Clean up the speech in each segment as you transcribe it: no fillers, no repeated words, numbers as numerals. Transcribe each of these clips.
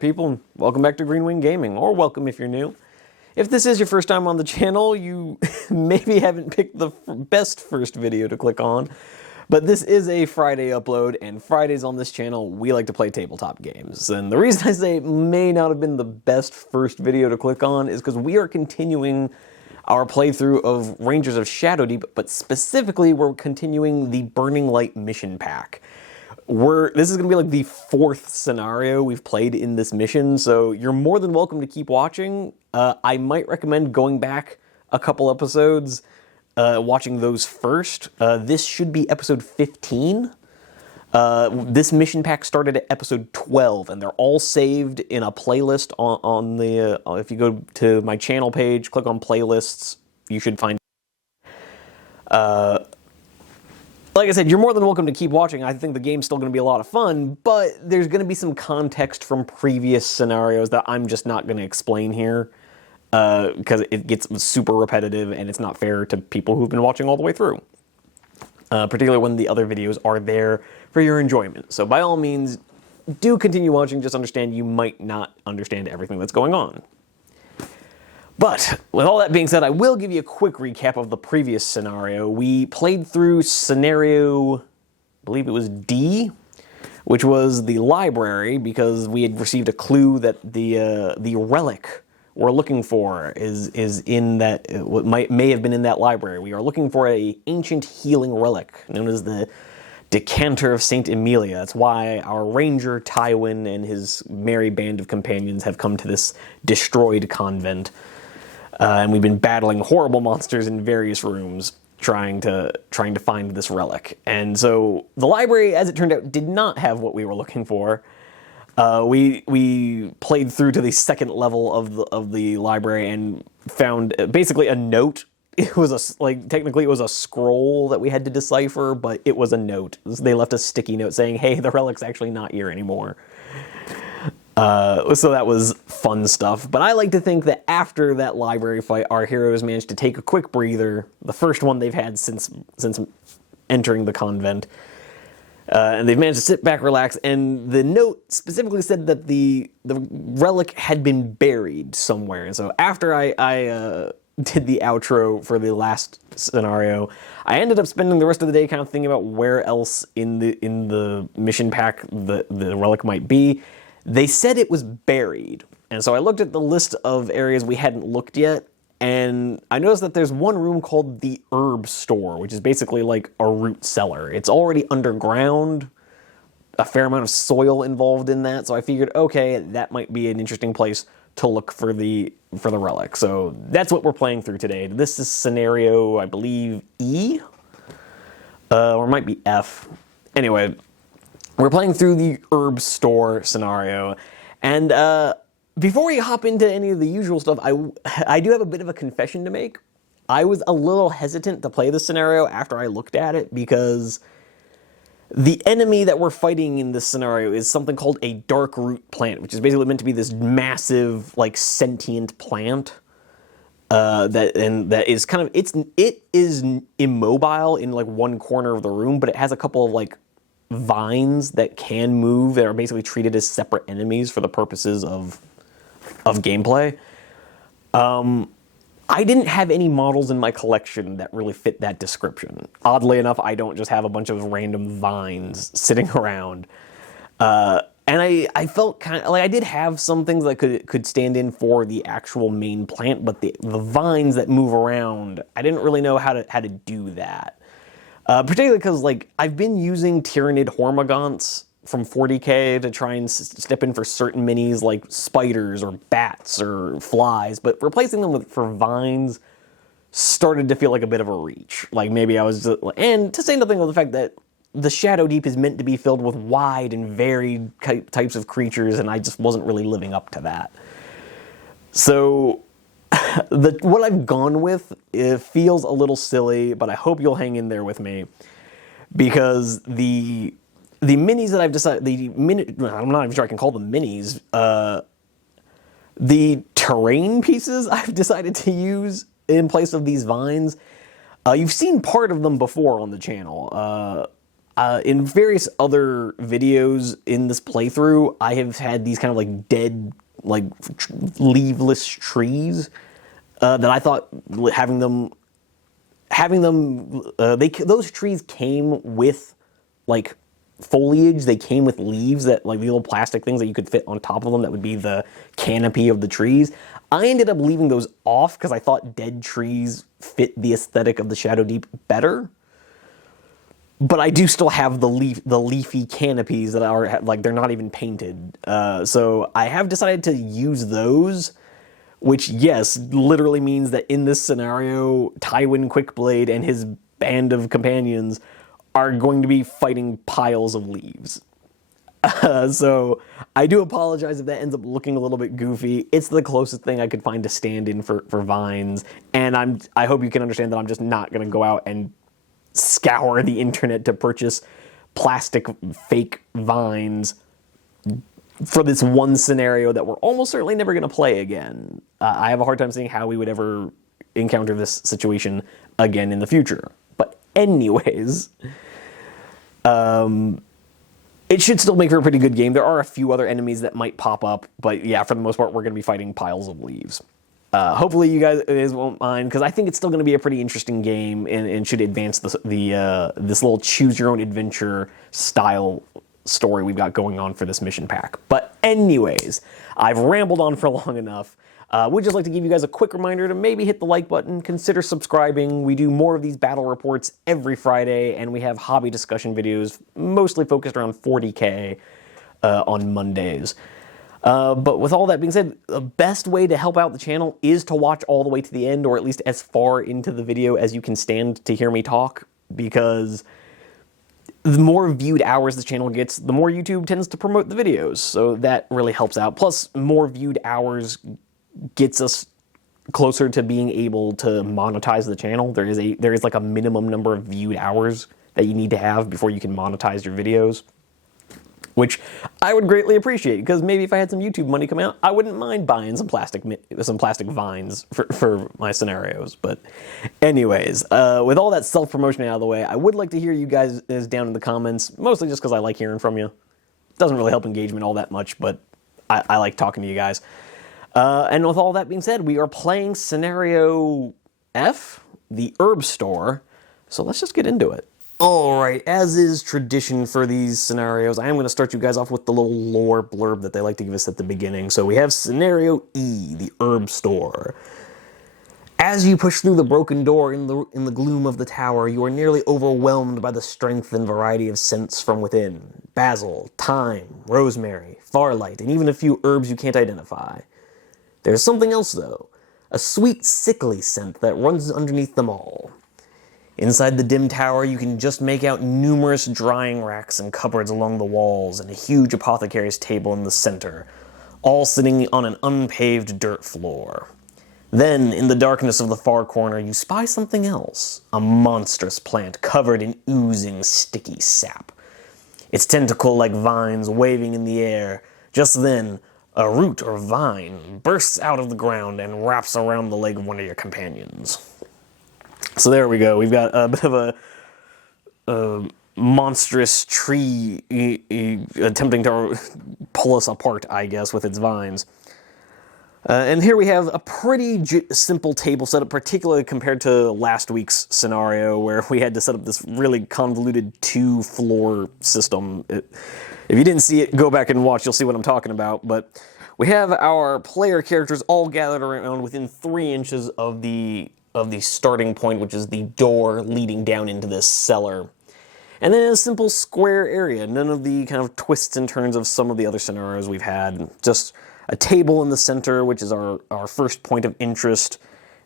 Alright people, welcome back to Green Wing Gaming, or welcome if you're new. If this is your first time on the channel, you maybe haven't picked the best first video to click on, but this is a Friday upload, and Fridays on this channel, we like to play tabletop games. And the reason I say it may not have been the best first video to click on is because we are continuing our playthrough of Rangers of Shadowdeep, but specifically we're continuing the Burning Light mission pack. This is going to be like the fourth scenario we've played in this mission, so you're more than welcome to keep watching. I might recommend going back a couple episodes, watching those first. This should be episode 15. This mission pack started at episode 12, and they're all saved in a playlist on the, if you go to my channel page, click on playlists, you should find like I said, you're more than welcome to keep watching. I think the game's still going to be a lot of fun, but there's going to be some context from previous scenarios that I'm just not going to explain here, because it gets super repetitive and it's not fair to people who've been watching all the way through. Particularly when the other videos are there for your enjoyment. So by all means, do continue watching, just understand you might not understand everything that's going on. But, with all that being said, I will give you a quick recap of the previous scenario. We played through scenario, I believe it was D, which was the library, because we had received a clue that the relic we're looking for is in that, what may have been in that library. We are looking for an ancient healing relic, known as the Decanter of St. Emilia. That's why our ranger, Tywin, and his merry band of companions have come to this destroyed convent. And we've been battling horrible monsters in various rooms, trying to find this relic. And so the library, as it turned out, did not have what we were looking for. We played through to the second level of the library and found basically a note. It was technically it was a scroll that we had to decipher, but it was a note. They left a sticky note saying, "Hey, the relic's actually not here anymore." So that was fun stuff, but I like to think that after that library fight, our heroes managed to take a quick breather, the first one they've had since entering the convent, and they've managed to sit back, relax, and the note specifically said that the relic had been buried somewhere. And so after I did the outro for the last scenario, I ended up spending the rest of the day kind of thinking about where else in the mission pack the relic might be. They said it was buried, and so I looked at the list of areas we hadn't looked yet, and I noticed that there's one room called the herb store, which is basically like a root cellar. It's already underground, a fair amount of soil involved in that, so I figured, okay, that might be an interesting place to look for the relic. So that's what we're playing through today. This is scenario, I believe, E? Or it might be F. Anyway, we're playing through the herb store scenario, and before we hop into any of the usual stuff, I do have a bit of a confession to make. I was a little hesitant to play this scenario after I looked at it, because the enemy that we're fighting in this scenario is something called a dark root plant, which is basically meant to be this massive, like, sentient plant that is kind of, it is immobile in like one corner of the room, but it has a couple of like vines that can move that are basically treated as separate enemies for the purposes of gameplay. I didn't have any models in my collection that really fit that description. Oddly enough, I don't just have a bunch of random vines sitting around. And I felt kind of like I did have some things that could stand in for the actual main plant, but the vines that move around, I didn't really know how to do that. Particularly because, like, I've been using Tyrannid Hormagaunts from 40k to try and step in for certain minis like spiders or bats or flies, but replacing them for vines started to feel like a bit of a reach. Like, maybe I was just, and to say nothing of the fact that the Shadowdeep is meant to be filled with wide and varied types of creatures, and I just wasn't really living up to that. So what I've gone with, it feels a little silly, but I hope you'll hang in there with me, because the minis that I've decided, I'm not even sure I can call them minis, the terrain pieces I've decided to use in place of these vines, you've seen part of them before on the channel. in various other videos in this playthrough, I have had these kind of like dead, like leaveless trees that I thought those trees came with like foliage. They came with leaves, that like the little plastic things that you could fit on top of them that would be the canopy of the trees. I ended up leaving those off because I thought dead trees fit the aesthetic of the Shadowdeep better. But I do still have the leafy canopies that are like, they're not even painted. So I have decided to use those, which, yes, literally means that in this scenario, Tywin Quickblade and his band of companions are going to be fighting piles of leaves. So I do apologize if that ends up looking a little bit goofy. It's the closest thing I could find to stand in for vines, and I hope you can understand that I'm just not going to go out and scour the internet to purchase plastic fake vines for this one scenario that we're almost certainly never going to play again. I have a hard time seeing how we would ever encounter this situation again in the future. But anyways, it should still make for a pretty good game. There are a few other enemies that might pop up, but yeah, for the most part, we're going to be fighting piles of leaves. Hopefully you guys won't mind, because I think it's still going to be a pretty interesting game and should advance this little choose-your-own-adventure style story we've got going on for this mission pack. But anyways, I've rambled on for long enough. Would just like to give you guys a quick reminder to maybe hit the like button, consider subscribing. We do more of these battle reports every Friday, and we have hobby discussion videos, mostly focused around 40k on Mondays. But with all that being said, the best way to help out the channel is to watch all the way to the end, or at least as far into the video as you can stand to hear me talk, because the more viewed hours the channel gets, the more YouTube tends to promote the videos, so that really helps out. Plus, more viewed hours gets us closer to being able to monetize the channel. There is like a minimum number of viewed hours that you need to have before you can monetize your videos, which I would greatly appreciate, because maybe if I had some YouTube money come out, I wouldn't mind buying some plastic vines for my scenarios. But anyways, with all that self-promotion out of the way, I would like to hear you guys down in the comments, mostly just because I like hearing from you. Doesn't really help engagement all that much, but I like talking to you guys. And with all that being said, we are playing Scenario F, the herb store, so let's just get into it. Alright, as is tradition for these scenarios, I am going to start you guys off with the little lore blurb that they like to give us at the beginning. So we have Scenario E, the herb store. As you push through the broken door in the gloom of the tower, you are nearly overwhelmed by the strength and variety of scents from within. Basil, thyme, rosemary, farlight, and even a few herbs you can't identify. There's something else, though. A sweet, sickly scent that runs underneath them all. Inside the dim tower, you can just make out numerous drying racks and cupboards along the walls, and a huge apothecary's table in the center, all sitting on an unpaved dirt floor. Then, in the darkness of the far corner, you spy something else. A monstrous plant covered in oozing, sticky sap. Its tentacle-like vines waving in the air. Just then, a root or vine bursts out of the ground and wraps around the leg of one of your companions. So there we go. We've got a bit of a monstrous tree attempting to pull us apart, I guess, with its vines. And here we have a pretty simple table setup, particularly compared to last week's scenario where we had to set up this really convoluted 2-floor system. If you didn't see it, go back and watch. You'll see what I'm talking about. But we have our player characters all gathered around within 3 inches of the starting point, which is the door leading down into this cellar. And then a simple square area, none of the kind of twists and turns of some of the other scenarios we've had. Just a table in the center, which is our first point of interest.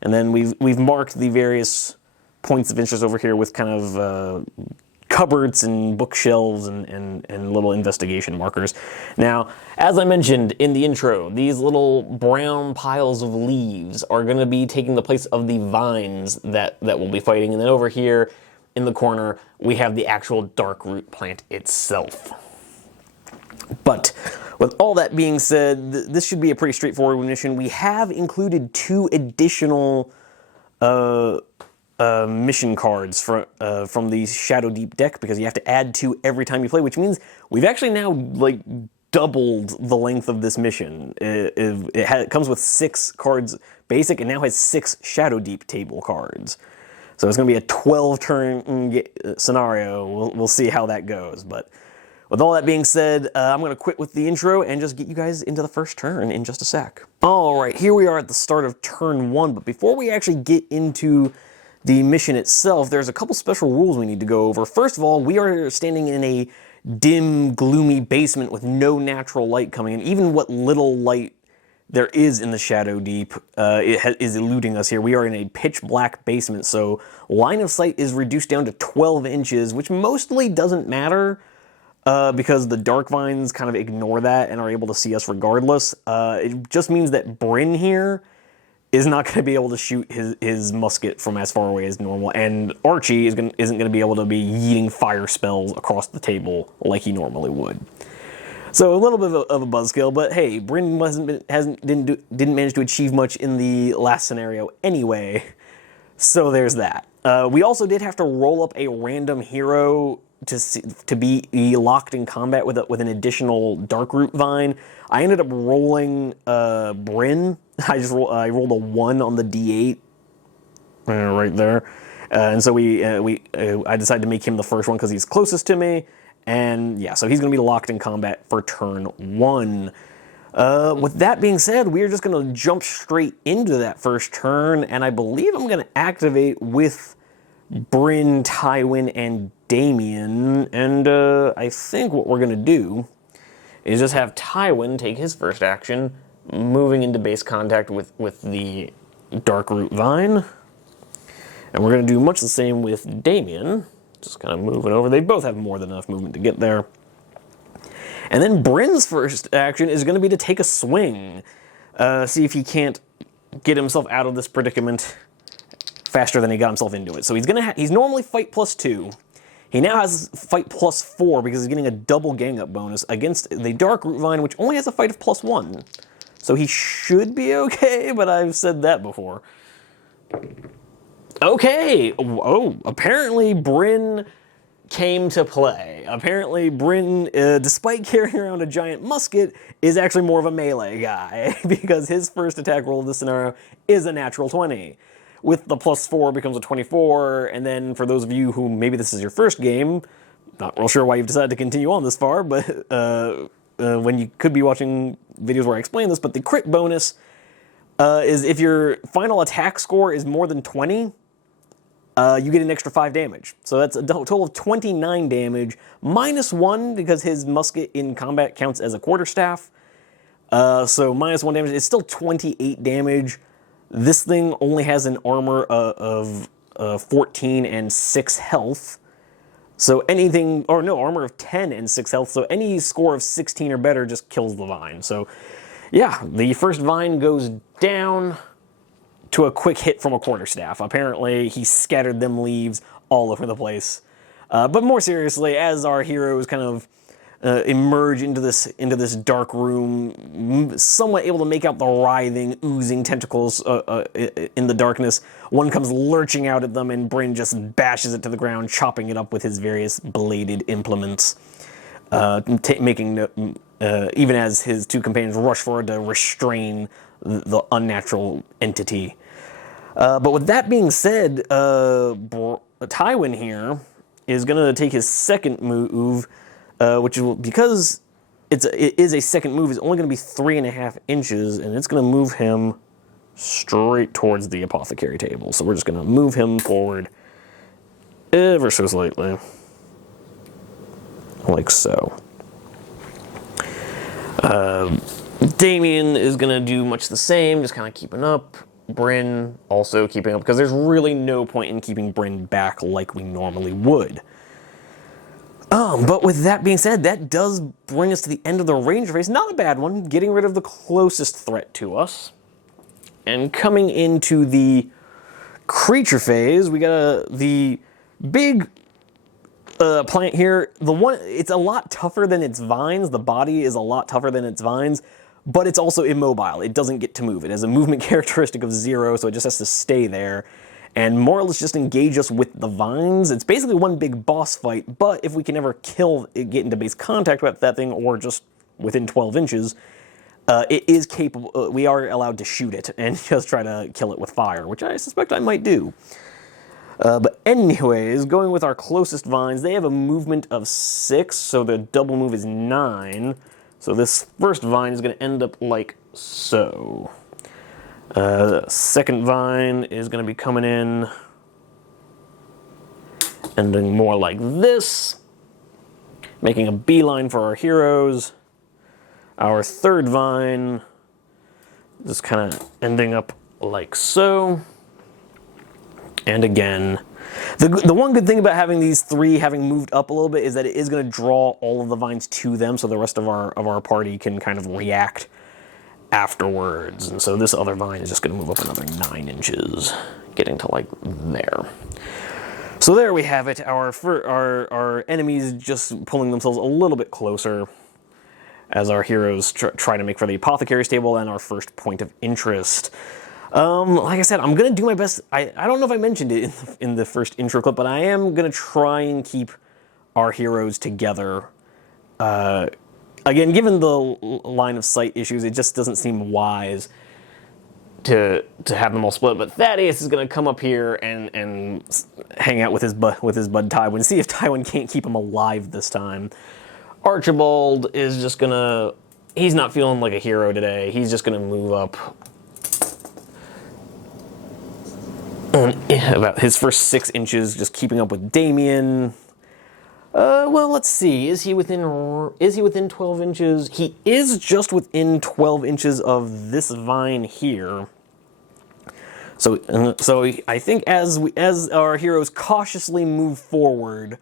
And then we've marked the various points of interest over here with kind of cupboards and bookshelves and little investigation markers. Now, as I mentioned in the intro, these little brown piles of leaves are going to be taking the place of the vines that we'll be fighting. And then over here in the corner, we have the actual dark root plant itself. But with all that being said, this should be a pretty straightforward mission. We have included 2 additional mission cards from the Shadowdeep deck, because you have to add 2 every time you play, which means we've actually now like doubled the length of this mission. It comes with 6 cards basic and now has 6 Shadowdeep table cards. So it's going to be a 12-turn scenario. We'll see how that goes. But with all that being said, I'm going to quit with the intro and just get you guys into the first turn in just a sec. All right, here we are at the start of turn 1. But before we actually get into the mission itself, there's a couple special rules we need to go over. First of all, we are standing in a dim, gloomy basement with no natural light coming in. Even what little light there is in the Shadowdeep is eluding us here. We are in a pitch black basement, so line of sight is reduced down to 12 inches, which mostly doesn't matter because the dark vines kind of ignore that and are able to see us regardless. It just means that Bryn here is not going to be able to shoot his musket from as far away as normal, and Archie isn't going to be able to be yeeting fire spells across the table like he normally would. So a little bit of a buzzkill, but hey, Bryn didn't manage to achieve much in the last scenario anyway, so there's that. We also did have to roll up a random hero to be locked in combat with an additional Darkroot Vine. I ended up rolling Bryn. I rolled a 1 on the D8 right there, and so I decided to make him the first one because he's closest to me. And yeah, so he's going to be locked in combat for turn 1. With that being said, we're just going to jump straight into that first turn, and I believe I'm going to activate with Bryn, Tywin, and Damien. And I think what we're going to do is just have Tywin take his first action, moving into base contact with the Darkroot Vine. And we're going to do much the same with Damien. Just kind of moving over. They both have more than enough movement to get there. And then Bryn's first action is going to be to take a swing. See if he can't get himself out of this predicament faster than he got himself into it. So he's normally fight +2. He now has fight +4 because he's getting a double gang up bonus against the Darkroot Vine, which only has a fight of +1. So he should be okay, but I've said that before. Okay, oh, apparently Bryn came to play. Apparently Bryn, despite carrying around a giant musket, is actually more of a melee guy because his first attack roll of this scenario is a natural 20. With the +4 becomes a 24, and then for those of you who maybe this is your first game, not real sure why you've decided to continue on this far, but when you could be watching videos where I explain this, but the crit bonus is if your final attack score is more than 20, you get an extra 5 damage. So that's a total of 29 damage, -1 because his musket in combat counts as a quarterstaff. So -1 damage is still 28 damage. This thing only has an armor of 14 and 6 health. So anything, or no, armor of 10 and 6 health. So any score of 16 or better just kills the Vine. So yeah, the first Vine goes down to a quick hit from a quarterstaff. Apparently, he scattered them leaves all over the place. But more seriously, as our heroes kind of emerge into this dark room, somewhat able to make out the writhing, oozing tentacles in the darkness, one comes lurching out at them, and Bryn just bashes it to the ground, chopping it up with his various bladed implements, making even as his 2 companions rush forward to restrain the unnatural entity. But with that being said, Tywin here is going to take his second move, which will, because it is a second move, is only going to be 3.5 inches, and it's going to move him straight towards the apothecary table. So we're just going to move him forward ever so slightly, like so. Damien is going to do much the same, just kind of keeping up. Bryn also keeping up, because there's really no point in keeping Bryn back like we normally would. But with that being said, that does bring us to the end of the ranger phase. Not a bad one, getting rid of the closest threat to us. And coming into the creature phase, we got the big plant here. It's a lot tougher than its vines. The body is a lot tougher than its vines, but it's also immobile. It doesn't get to move. It has a movement characteristic of 0, so it just has to stay there. and more or less just engage us with the vines. It's basically one big boss fight, but if we can ever get into base contact with that thing, or just within 12 inches, it is capable, we are allowed to shoot it and just try to kill it with fire, which I suspect I might do. But anyways, going with our closest vines, they have a movement of 6, so the double move is 9. So this first vine is going to end up like so. Second vine is going to be coming in, ending more like this, making a beeline for our heroes. Our third vine just kind of ending up like so. And again, the one good thing about having these three having moved up a little bit is that it is going to draw all of the vines to them, so the rest of our party can kind of react afterwards. And so this other vine is just going to move up another 9 inches, getting to like there. So there we have it. Our enemies just pulling themselves a little bit closer as our heroes try to make for the apothecary stable and our first point of interest. Like I said, I'm going to do my best. I don't know if I mentioned it in the first intro clip, but I am going to try and keep our heroes together. Again, given the line of sight issues, it just doesn't seem wise to have them all split. But Thaddeus is going to come up here and hang out with his bud Tywin, see if Tywin can't keep him alive this time. Archibald is just going to... He's not feeling like a hero today. He's just going to move up about his first 6 inches, just keeping up with Damien. Well, let's see. Is he within 12 inches? He is just within 12 inches of this vine here. So I think as our heroes cautiously move forward,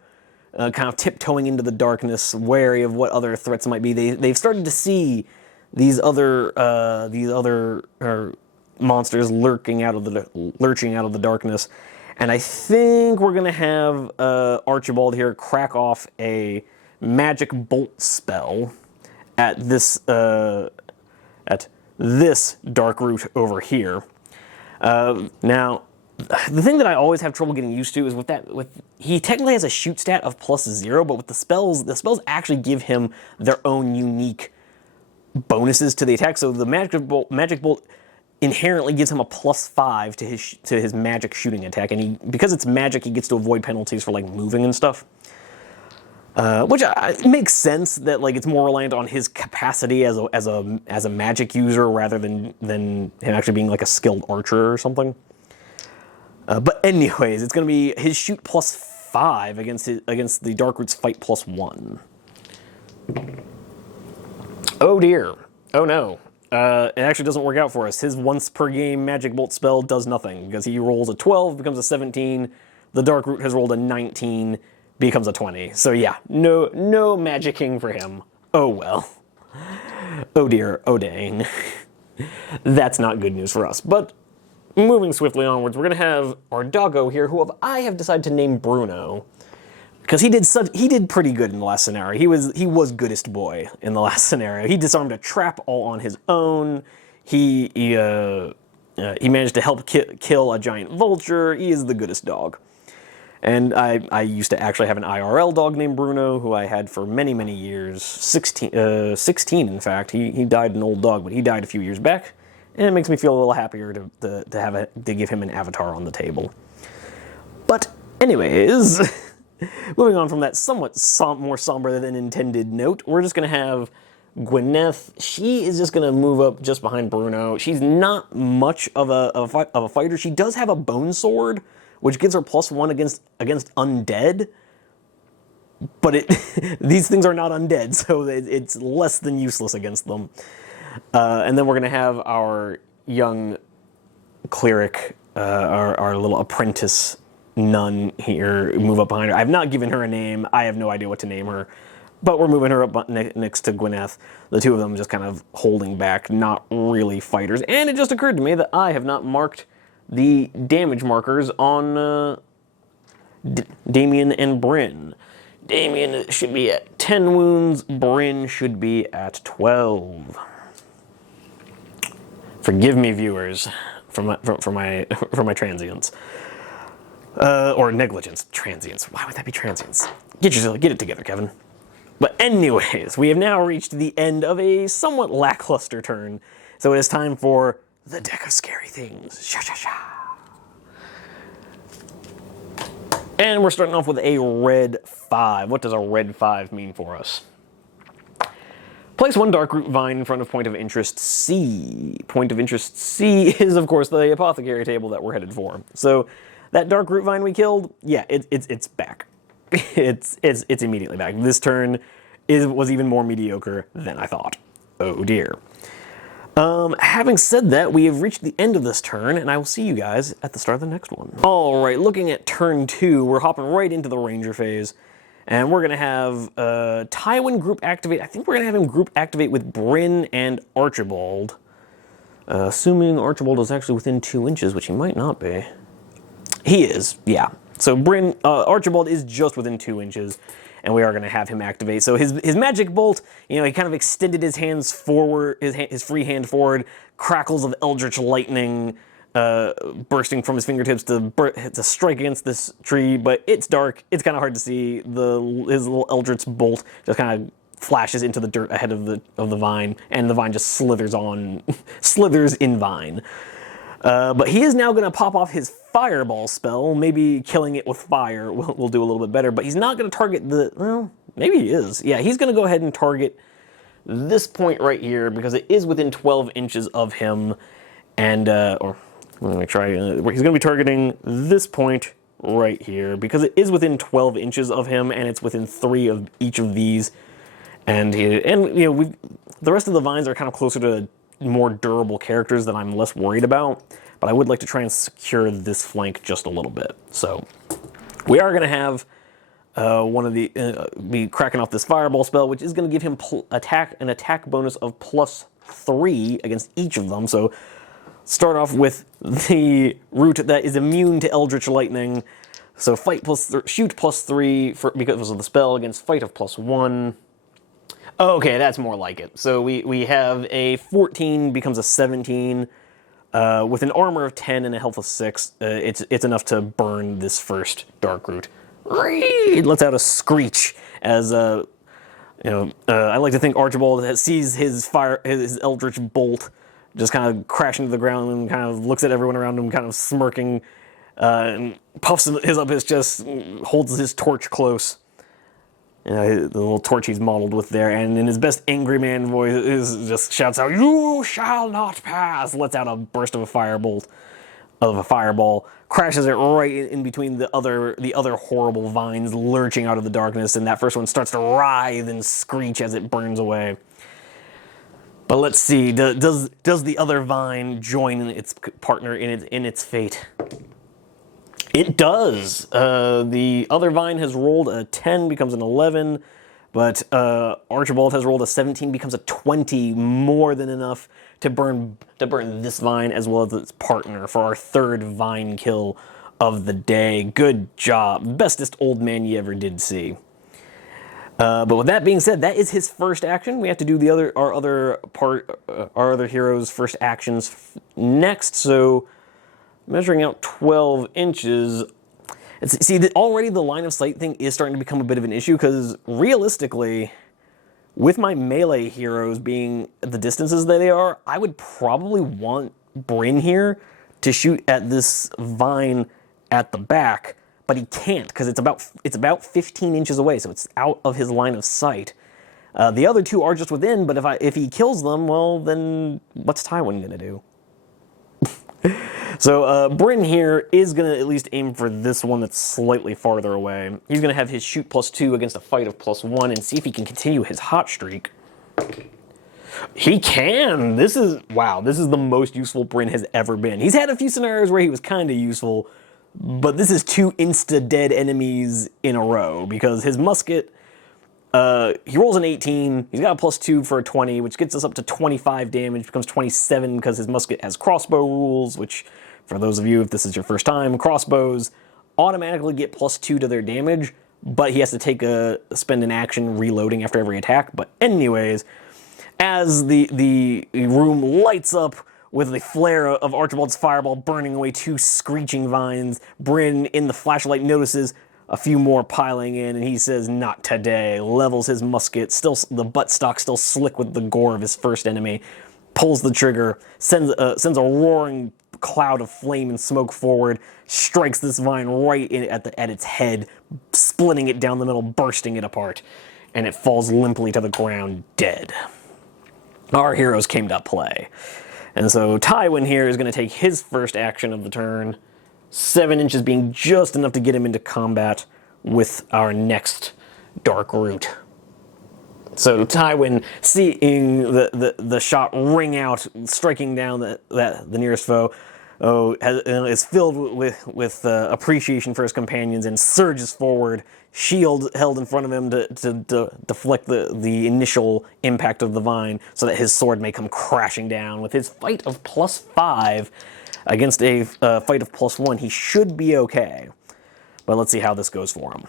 kind of tiptoeing into the darkness, wary of what other threats might be, they've started to see these other monsters lurching out of the darkness. And I think we're going to have Archibald here crack off a magic bolt spell at this dark root over here. Now, the thing that I always have trouble getting used to is he technically has a shoot stat of +0, but with the spells actually give him their own unique bonuses to the attack. So the magic bolt inherently gives him a +5 to his magic shooting attack, and because it's magic, he gets to avoid penalties for like moving and stuff. Which it makes sense that like it's more reliant on his capacity as a magic user rather than him actually being like a skilled archer or something. But anyways, it's going to be his shoot +5 against the Darkroot's fight +1. Oh dear. Oh no. It actually doesn't work out for us. His once per game magic bolt spell does nothing because he rolls a 12, becomes a 17. The Darkroot has rolled a 19, becomes a 20. So yeah, no magicking for him. Oh well. Oh dear. Oh dang. That's not good news for us. But moving swiftly onwards, we're gonna have our doggo here, who I have decided to name Bruno. Because he did pretty good in the last scenario. He was goodest boy in the last scenario. He disarmed a trap all on his own. He managed to help kill a giant vulture. He is the goodest dog. And I used to actually have an IRL dog named Bruno, who I had for many, many years. 16 in fact. He died an old dog, but he died a few years back. And it makes me feel a little happier to give him an avatar on the table. But anyways... Moving on from that somewhat more somber than intended note, we're just going to have Gwyneth. She is just going to move up just behind Bruno. She's not much of a fighter. She does have a bone sword, which gives her +1 against undead. But these things are not undead, so it's less than useless against them. And then we're going to have our young cleric, our little apprentice nun here, move up behind her. I've not given her a name. I have no idea what to name her. But we're moving her up next to Gwyneth. The two of them just kind of holding back, not really fighters. And it just occurred to me that I have not marked the damage markers on Damien and Bryn. Damien should be at 10 wounds. Bryn should be at 12. Forgive me, viewers, for my transients. Or negligence. Transience. Why would that be transience? Get it together, Kevin. But anyways, we have now reached the end of a somewhat lackluster turn. So it is time for the deck of scary things. Sha sha sha. And we're starting off with a red 5. What does a red 5 mean for us? Place one Darkroot Vine in front of Point of Interest C. Point of Interest C is, of course, the apothecary table that we're headed for. So that Darkroot Vine we killed, yeah, it's back. it's immediately back. This turn was even more mediocre than I thought. Oh dear. Having said that, we have reached the end of this turn, and I will see you guys at the start of the next one. All right, looking at turn 2, we're hopping right into the Ranger phase, and we're going to have Tywin group activate. I think we're going to have him group activate with Bryn and Archibald. Assuming Archibald is actually within 2 inches, which he might not be. He is, yeah. So Archibald is just within 2 inches, and we are going to have him activate. So his magic bolt, you know, he kind of extended his hands forward, his free hand forward, crackles of eldritch lightning bursting from his fingertips to strike against this tree. But it's dark; it's kind of hard to see. His little eldritch bolt just kind of flashes into the dirt ahead of the vine, and the vine just slithers in vine. But he is now going to pop off his Fireball spell. Maybe killing it with fire will do a little bit better. But he's not going to target well, maybe he is. Yeah, he's going to go ahead and target this point right here because it is within 12 inches of him. And, or let me try, he's going to be targeting this point right here because it is within 12 inches of him and it's within 3 of each of these. And you know, the rest of the vines are kind of closer to more durable characters that I'm less worried about, but I would like to try and secure this flank just a little bit. So we are going to have one of be cracking off this Fireball spell, which is going to give him an attack bonus of +3 against each of them. So start off with the root that is immune to Eldritch Lightning. So shoot +3 because of the spell against fight of +1. Okay, that's more like it. So we have a 14 becomes a 17 with an armor of 10 and a health of 6. It's enough to burn this first Darkroot. It lets out a screech as I like to think Archibald sees his eldritch bolt just kind of crashing to the ground and kind of looks at everyone around him, kind of smirking, and puffs his up his chest, holds his torch close. You know, the little torch he's modeled with there, and in his best angry man voice, just shouts out, "You shall not pass!" Lets out a burst of a fireball, crashes it right in between the other horrible vines lurching out of the darkness, and that first one starts to writhe and screech as it burns away. But let's see, does the other vine join its partner in its fate? It does. The other vine has rolled a 10, becomes an 11, but Archibald has rolled a 17, becomes a 20, more than enough to burn this vine as well as its partner for our 3rd vine kill of the day. Good job. Bestest old man you ever did see. But with that being said, that is his first action. We have to do our other hero's first actions next, so measuring out 12 inches. Already the line of sight thing is starting to become a bit of an issue because realistically, with my melee heroes being the distances that they are, I would probably want Bryn here to shoot at this vine at the back, but he can't because it's about 15 inches away, so it's out of his line of sight. The other 2 are just within, but if he kills them, well, then what's Tywin gonna do? So Bryn here is going to at least aim for this one that's slightly farther away. He's going to have his shoot +2 against a fight of +1 and see if he can continue his hot streak. He can! This is the most useful Bryn has ever been. He's had a few scenarios where he was kind of useful, but this is 2 insta-dead enemies in a row because his musket, he rolls an 18, he's got a +2 for a 20, which gets us up to 25 damage, becomes 27 because his musket has crossbow rules, which, for those of you, if this is your first time, crossbows automatically get +2 to their damage, but he has to spend an action reloading after every attack. But anyways, as the room lights up with the flare of Archibald's fireball burning away 2 screeching vines, Bryn, in the flashlight, notices a few more piling in, and he says, "Not today," levels his musket, still the buttstock still slick with the gore of his first enemy, pulls the trigger, sends a roaring cloud of flame and smoke forward, strikes this vine right at its head, splitting it down the middle, bursting it apart, and it falls limply to the ground, dead. Our heroes came to play. And so Tywin here is going to take his first action of the turn, 7 inches being just enough to get him into combat with our next Dark Root. So Tywin, seeing the shot ring out, striking down the nearest foe, is filled with appreciation for his companions and surges forward, shield held in front of him to deflect the initial impact of the vine so that his sword may come crashing down. With his fight of +5 against a fight of +1, he should be okay. But let's see how this goes for him.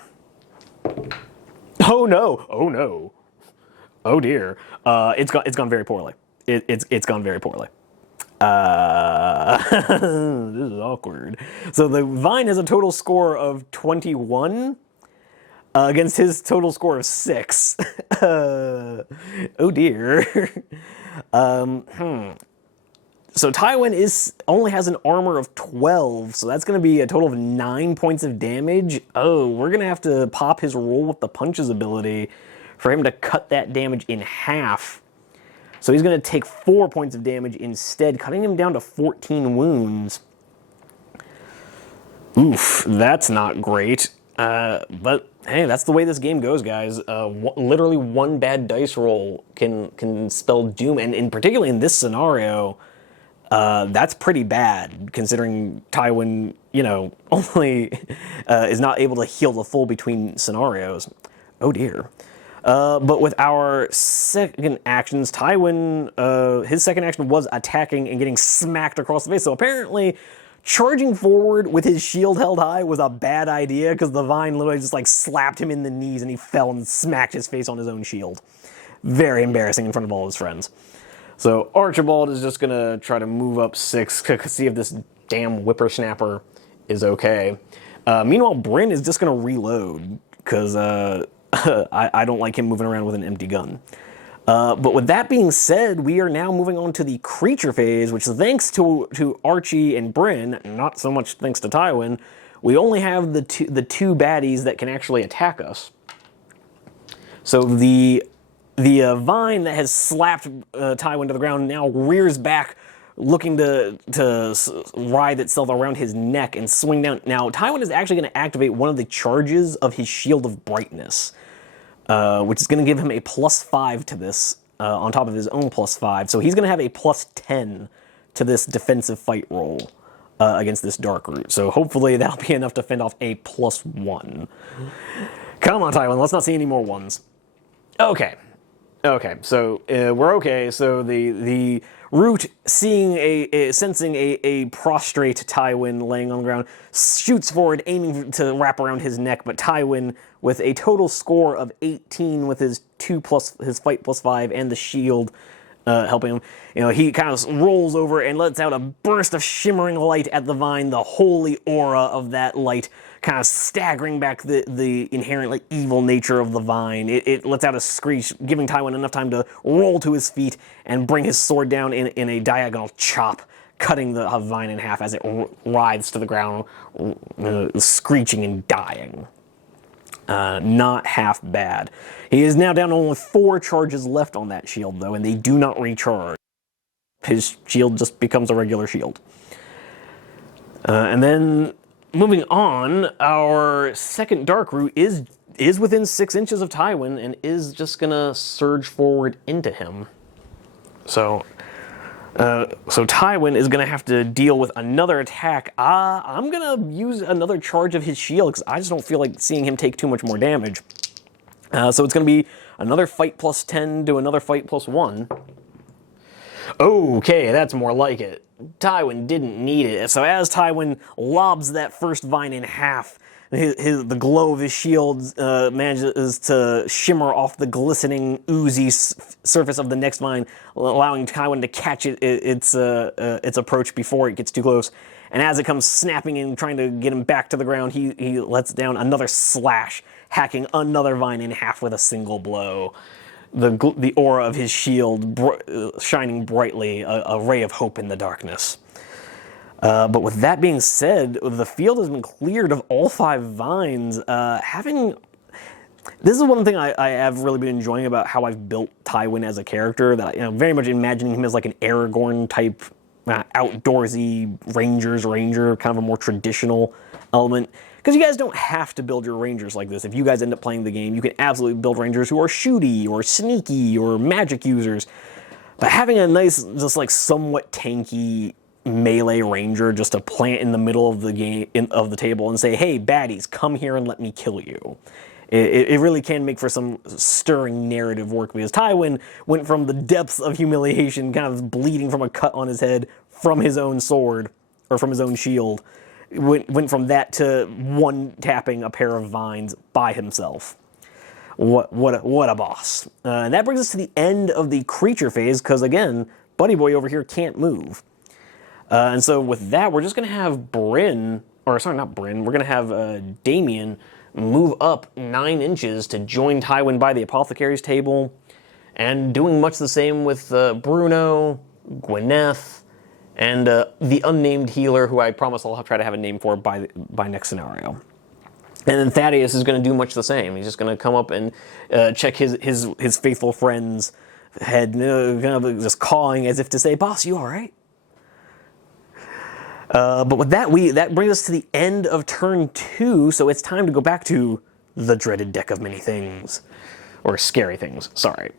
Oh no! Oh no! Oh dear! It's gone very poorly. It's gone very poorly. This is awkward. So the vine has a total score of 21 against his total score of 6. Oh dear. So Tywin only has an armor of 12, so that's going to be a total of 9 points of damage. Oh, we're going to have to pop his roll with the punches ability for him to cut that damage in half. So he's going to take 4 points of damage instead, cutting him down to 14 wounds. Oof, that's not great. But hey, that's the way this game goes, guys. Literally one bad dice roll can spell doom, and particularly in this scenario, that's pretty bad, considering Tywin, only is not able to heal the full between scenarios. Oh dear. But with our second actions, Tywin, his second action was attacking and getting smacked across the face. So apparently, charging forward with his shield held high was a bad idea, because the vine literally just slapped him in the knees and he fell and smacked his face on his own shield. Very embarrassing in front of all his friends. So Archibald is just gonna try to move up 6 to see if this damn whippersnapper is okay. Meanwhile, Bryn is just gonna reload, because I don't like him moving around with an empty gun. But with that being said, we are now moving on to the creature phase, which, thanks to Archie and Bryn, not so much thanks to Tywin, we only have the two baddies that can actually attack us. So the vine that has slapped Tywin to the ground now rears back, looking to writhe itself around his neck and swing down. Now, Tywin is actually going to activate one of the charges of his Shield of Brightness, which is going to give him a +5 to this, on top of his own +5. So he's going to have a +10 to this defensive fight roll against this Dark Root. So hopefully that'll be enough to fend off a +1. Come on, Tywin, let's not see any more ones. Okay, so we're okay. So the Root, sensing a prostrate Tywin laying on the ground, shoots forward, aiming to wrap around his neck, but Tywin, with a total score of 18 with his his fight +5 and the shield helping him, he kind of rolls over and lets out a burst of shimmering light at the vine, the holy aura of that light kind of staggering back the inherently evil nature of the vine. It lets out a screech, giving Tywin enough time to roll to his feet and bring his sword down in a diagonal chop, cutting the vine in half as it writhes to the ground, screeching and dying. Not half bad. He is now down to only 4 charges left on that shield, though, and they do not recharge. His shield just becomes a regular shield. And then, moving on, our second Dark Root is within 6 inches of Tywin and is just gonna surge forward into him. So Tywin is gonna have to deal with another attack. I'm gonna use another charge of his shield, because I just don't feel like seeing him take too much more damage. So it's gonna be another fight +10 to another fight +1. Okay, that's more like it. Tywin didn't need it. So as Tywin lobs that first vine in half, the glow of his shield manages to shimmer off the glistening, oozy surface of the next vine, allowing Tywin to catch its approach before it gets too close. And as it comes snapping in, trying to get him back to the ground, he lets down another slash, hacking another vine in half with a single blow. The aura of his shield shining brightly, a ray of hope in the darkness. But with that being said, the field has been cleared of all 5 vines. This is one thing I have really been enjoying about how I've built Tywin as a character, that I'm very much imagining him as like an Aragorn type, outdoorsy ranger, kind of a more traditional element. Because you guys don't have to build your rangers like this. If you guys end up playing the game, you can absolutely build rangers who are shooty or sneaky or magic users. But having a nice, just like somewhat tanky melee ranger just to plant in the middle of the game of the table and say, hey, baddies, come here and let me kill you. It really can make for some stirring narrative work, because Tywin went from the depths of humiliation, kind of bleeding from a cut on his head from his own sword, or from his own shield, went from that to one-tapping a pair of vines by himself. What a boss. And that brings us to the end of the creature phase, because again, Buddy Boy over here can't move. And so with that, we're just going to have we're going to have Damien move up 9 inches to join Tywin by the apothecary's table, and doing much the same with Bruno, Gwyneth, and the unnamed healer, who I promise I'll try to have a name for by next scenario. And then Thaddeus is going to do much the same. He's just going to come up and check his faithful friend's head, kind of just cawing as if to say, "Boss, you all right?" But with that, that brings us to the end of turn 2, so it's time to go back to the dreaded deck of many things. Or scary things, sorry.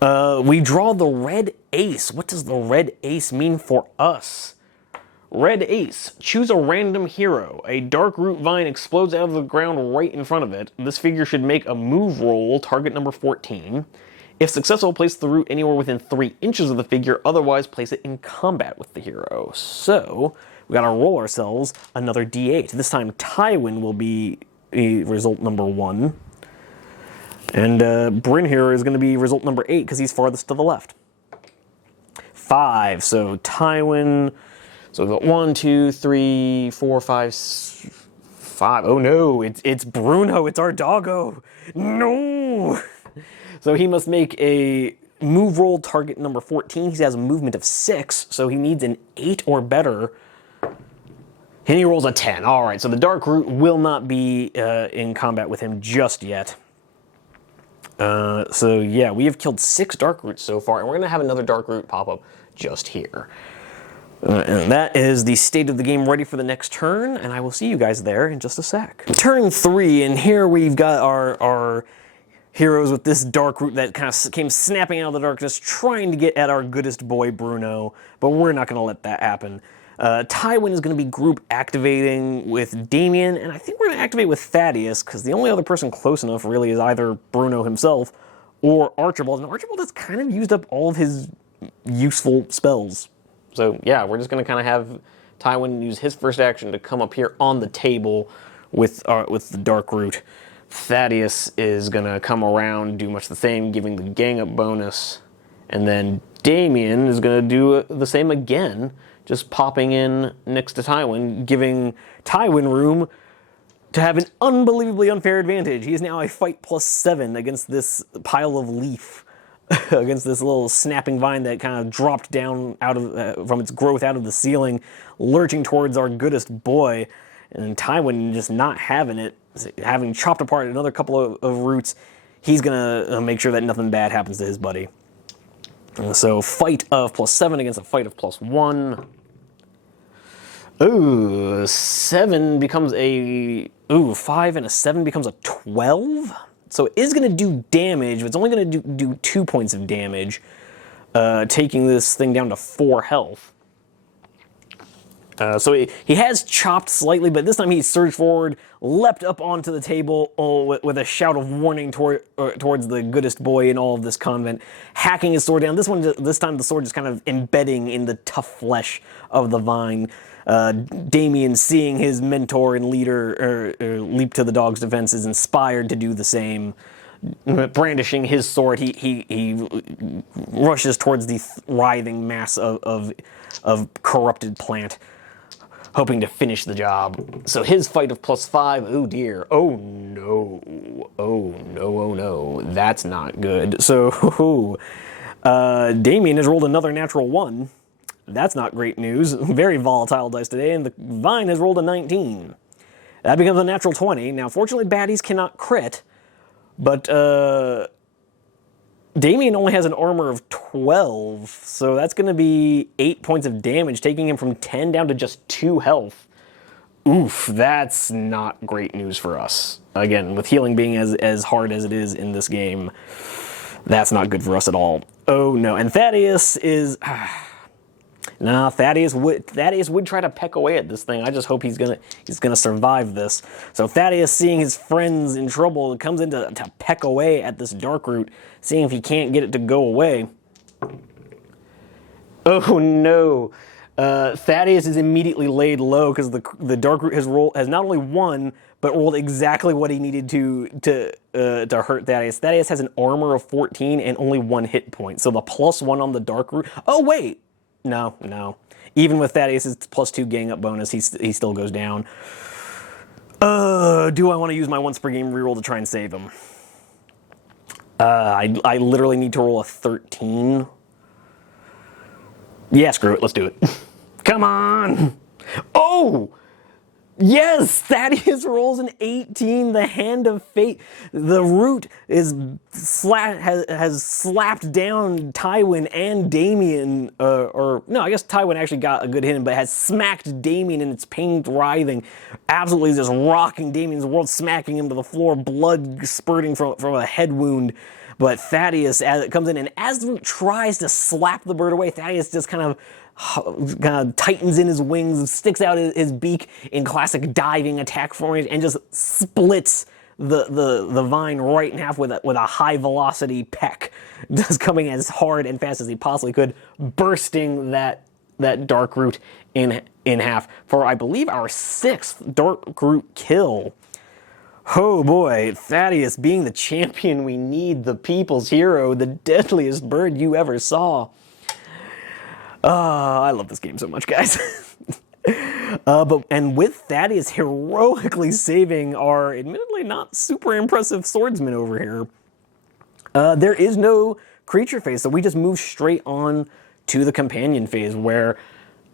We draw the red ace. What does the red ace mean for us? Red ace. Choose a random hero. A dark root vine explodes out of the ground right in front of it. This figure should make a move roll, target number 14. If successful, place the root anywhere within 3 inches of the figure, otherwise place it in combat with the hero. So, we gotta roll ourselves another d8. This time Tywin will be result number 1. And Bryn here is gonna be result number 8, because he's farthest to the left. 5, so Tywin, so we've got 1, 2, 3, 4, 5, 5. Oh no, it's Bruno, it's our doggo. No! So he must make a move roll target number 14. He has a movement of 6, so he needs an 8 or better. And he rolls a 10. All right, so the Dark Root will not be in combat with him just yet. So yeah, we have killed 6 Dark Roots so far, and we're going to have another Dark Root pop up just here. And that is the state of the game ready for the next turn, and I will see you guys there in just a sec. Turn 3, and here we've got our heroes with this dark root that kind of came snapping out of the darkness, trying to get at our goodest boy Bruno, but we're not going to let that happen. Tywin is going to be group activating with Damien, and I think we're going to activate with Thaddeus, because the only other person close enough really is either Bruno himself or Archibald, and Archibald has kind of used up all of his useful spells. So yeah, we're just going to kind of have Tywin use his first action to come up here on the table with the dark root. Thaddeus is going to come around, do much the same, giving the gang up bonus. And then Damien is going to do the same again, just popping in next to Tywin, giving Tywin room to have an unbelievably unfair advantage. He is now a fight +7 against this pile of leaf, against this little snapping vine that kind of dropped down out of from its growth out of the ceiling, lurching towards our goodest boy. And Tywin just not having it, having chopped apart another couple of roots, he's going to make sure that nothing bad happens to his buddy. So fight of +7 against a fight of +1. Ooh, 7 becomes a... Ooh, 5 and a 7 becomes a 12? So it is going to do damage, but it's only going to do 2 points of damage, taking this thing down to 4 health. So he has chopped slightly, but this time he surged forward, leapt up onto the table with a shout of warning towards the goodest boy in all of this convent, hacking his sword down. This time the sword is kind of embedding in the tough flesh of the vine. Damien, seeing his mentor and leader leap to the dog's defense, is inspired to do the same. Brandishing his sword, he rushes towards the writhing mass of corrupted plant, hoping to finish the job. So his fight of +5, oh dear, oh no, oh no, oh no, that's not good. So Damien has rolled another natural 1. That's not great news. Very volatile dice today, and the vine has rolled a 19. That becomes a natural 20. Now, fortunately, baddies cannot crit, but Damien only has an armor of 12, so that's going to be 8 points of damage, taking him from 10 down to just 2 health. Oof, that's not great news for us. Again, with healing being as hard as it is in this game, that's not good for us at all. Oh no, and Thaddeus is... Nah, Thaddeus would try to peck away at this thing. I just hope he's gonna survive this. So Thaddeus, seeing his friends in trouble, comes in to peck away at this dark root, seeing if he can't get it to go away. Oh no! Thaddeus is immediately laid low because the dark root has not only won, but rolled exactly what he needed to hurt Thaddeus. Thaddeus has an armor of 14 and only 1 hit point. So the +1 on the dark root. Oh wait. No. Even with Thaddeus' +2 gang up bonus, he still goes down. Do I want to use my once per game reroll to try and save him? I literally need to roll a 13. Yeah, screw it. Let's do it. Come on. Oh! Yes, Thaddeus rolls an 18, the hand of fate. The root has slapped down Tywin and Damien, or no, I guess Tywin actually got a good hit, but has smacked Damien in its pain writhing, absolutely just rocking Damien's world, smacking him to the floor, blood spurting from a head wound. But Thaddeus, as it comes in, and as the root tries to slap the bird away, Thaddeus just kind of tightens in his wings, sticks out his beak in classic diving attack formation, and just splits the vine right in half with a high velocity peck, just coming as hard and fast as he possibly could, bursting that dark root in half for, I believe, our 6th dark root kill. Oh boy, Thaddeus being the champion we need, the people's hero, the deadliest bird you ever saw. I love this game so much, guys. And with Thaddeus heroically saving our admittedly not super impressive swordsman over here, there is no creature phase, so we just move straight on to the companion phase, where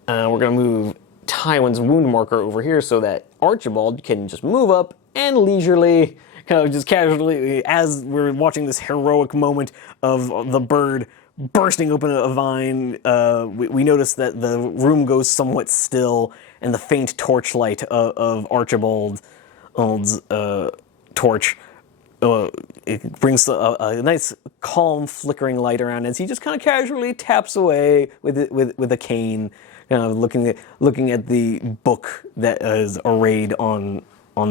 we're going to move Tywin's wound marker over here so that Archibald can just move up and leisurely, kind of just casually, as we're watching this heroic moment of the bird bursting open a vine, we notice that the room goes somewhat still, and the faint torchlight of Archibald's torch it brings a nice, calm, flickering light around as he just kind of casually taps away with a cane, looking at the book that is arrayed on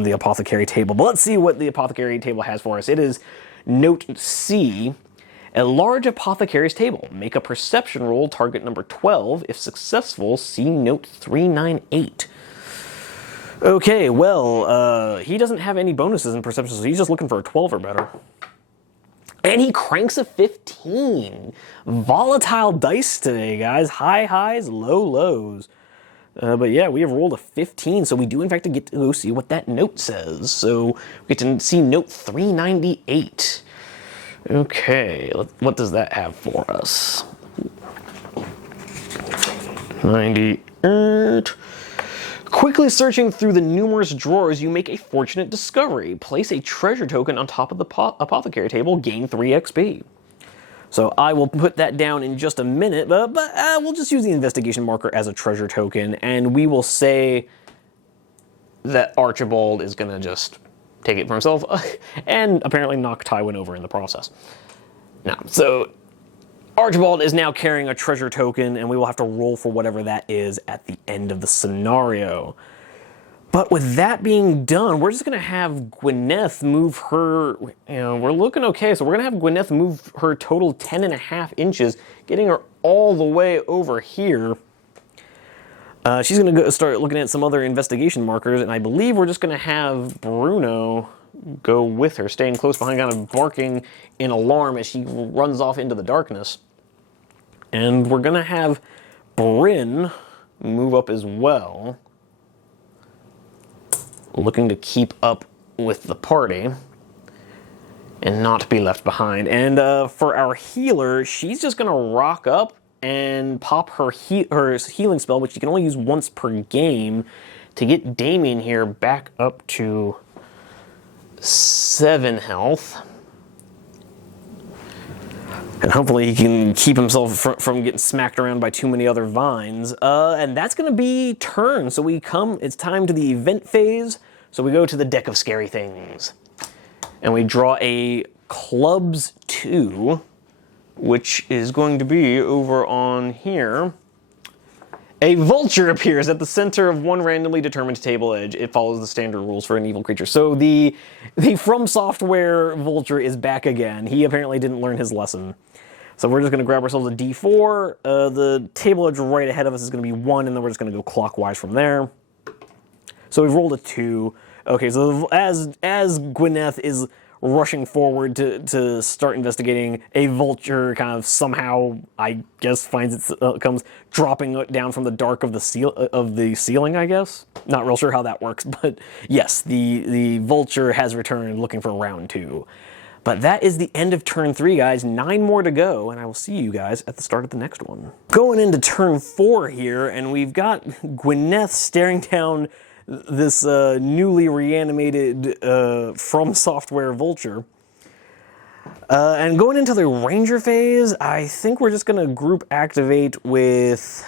the apothecary table. But let's see what the apothecary table has for us. It is Note C. A large apothecary's table. Make a perception roll, target number 12. If successful, see note 398. Okay, well, he doesn't have any bonuses in perception, so he's just looking for a 12 or better. And he cranks a 15. Volatile dice today, guys. High highs, low lows. But yeah, we have rolled a 15, so we do in fact get to go see what that note says. So we get to see note 398. Okay, what does that have for us? 98. Quickly searching through the numerous drawers, you make a fortunate discovery. Place a treasure token on top of the apothecary table, gain 3 XP. So I will put that down in just a minute, but we'll just use the investigation marker as a treasure token, and we will say that Archibald is going to just take it for himself, and apparently knock Tywin over in the process. Now, so Archibald is now carrying a treasure token, and we will have to roll for whatever that is at the end of the scenario. But with that being done, we're just going to have Gwyneth move her, we're looking okay, so we're going to have Gwyneth move her total 10.5 inches, getting her all the way over here. She's going to go start looking at some other investigation markers, and I believe we're just going to have Bruno go with her, staying close behind, kind of barking in alarm as she runs off into the darkness. And we're going to have Bryn move up as well, looking to keep up with the party and not be left behind. And for our healer, she's just going to rock up and pop her healing spell, which you can only use once per game, to get Damien here back up to 7 health. And hopefully he can keep himself from getting smacked around by too many other vines. And that's going to be turn. So it's time to the event phase. So we go to the deck of scary things. And we draw a clubs 2, which is going to be over on here. A vulture appears at the center of one randomly determined table edge. It follows the standard rules for an evil creature. So the From Software vulture is back again. He apparently didn't learn his lesson. So we're just going to grab ourselves a D4. The table edge right ahead of us is going to be 1, and then we're just going to go clockwise from there. So we've rolled a 2. Okay, so as Gwyneth is rushing forward to start investigating, a vulture kind of somehow, I guess, comes dropping down from the dark of the ceiling, I guess. Not real sure how that works, but yes, the vulture has returned looking for round 2. But that is the end of turn 3, guys. 9 more to go, and I will see you guys at the start of the next one. Going into turn 4 here, and we've got Gwyneth staring down this newly reanimated From Software vulture. And going into the Ranger phase, I think we're just going to group activate with...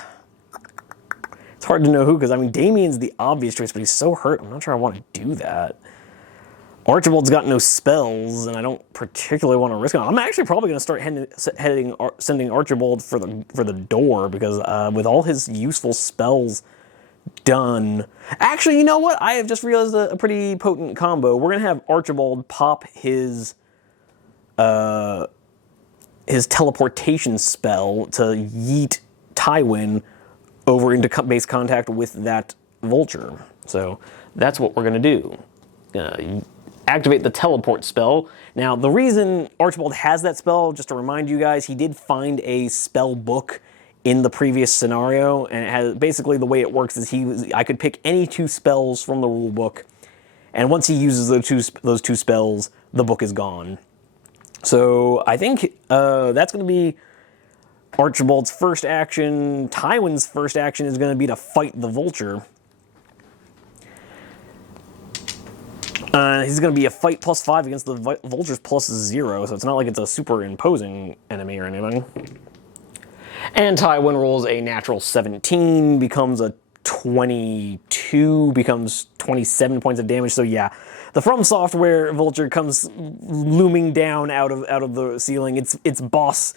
It's hard to know who, because, I mean, Damien's the obvious choice, but he's so hurt, I'm not sure I want to do that. Archibald's got no spells, and I don't particularly want to risk it. I'm actually probably going to start sending Archibald for the door, because with all his useful spells done... Actually, you know what? I have just realized a pretty potent combo. We're going to have Archibald pop his teleportation spell to yeet Tywin over into base contact with that vulture. So that's what we're going to do. Activate the teleport spell. Now, the reason Archibald has that spell, just to remind you guys, he did find a spell book in the previous scenario, and it has, basically the way it works is I could pick any 2 spells from the rule book, and once he uses those two spells, the book is gone. So I think that's going to be Archibald's first action. Tywin's first action is going to be to fight the vulture. He's going to be a fight +5 against the vulture's +0, so it's not like it's a super imposing enemy or anything. And Tywin rolls a natural 17, becomes a 22, becomes 27 points of damage. So yeah, the From Software vulture comes looming down out of the ceiling. Its boss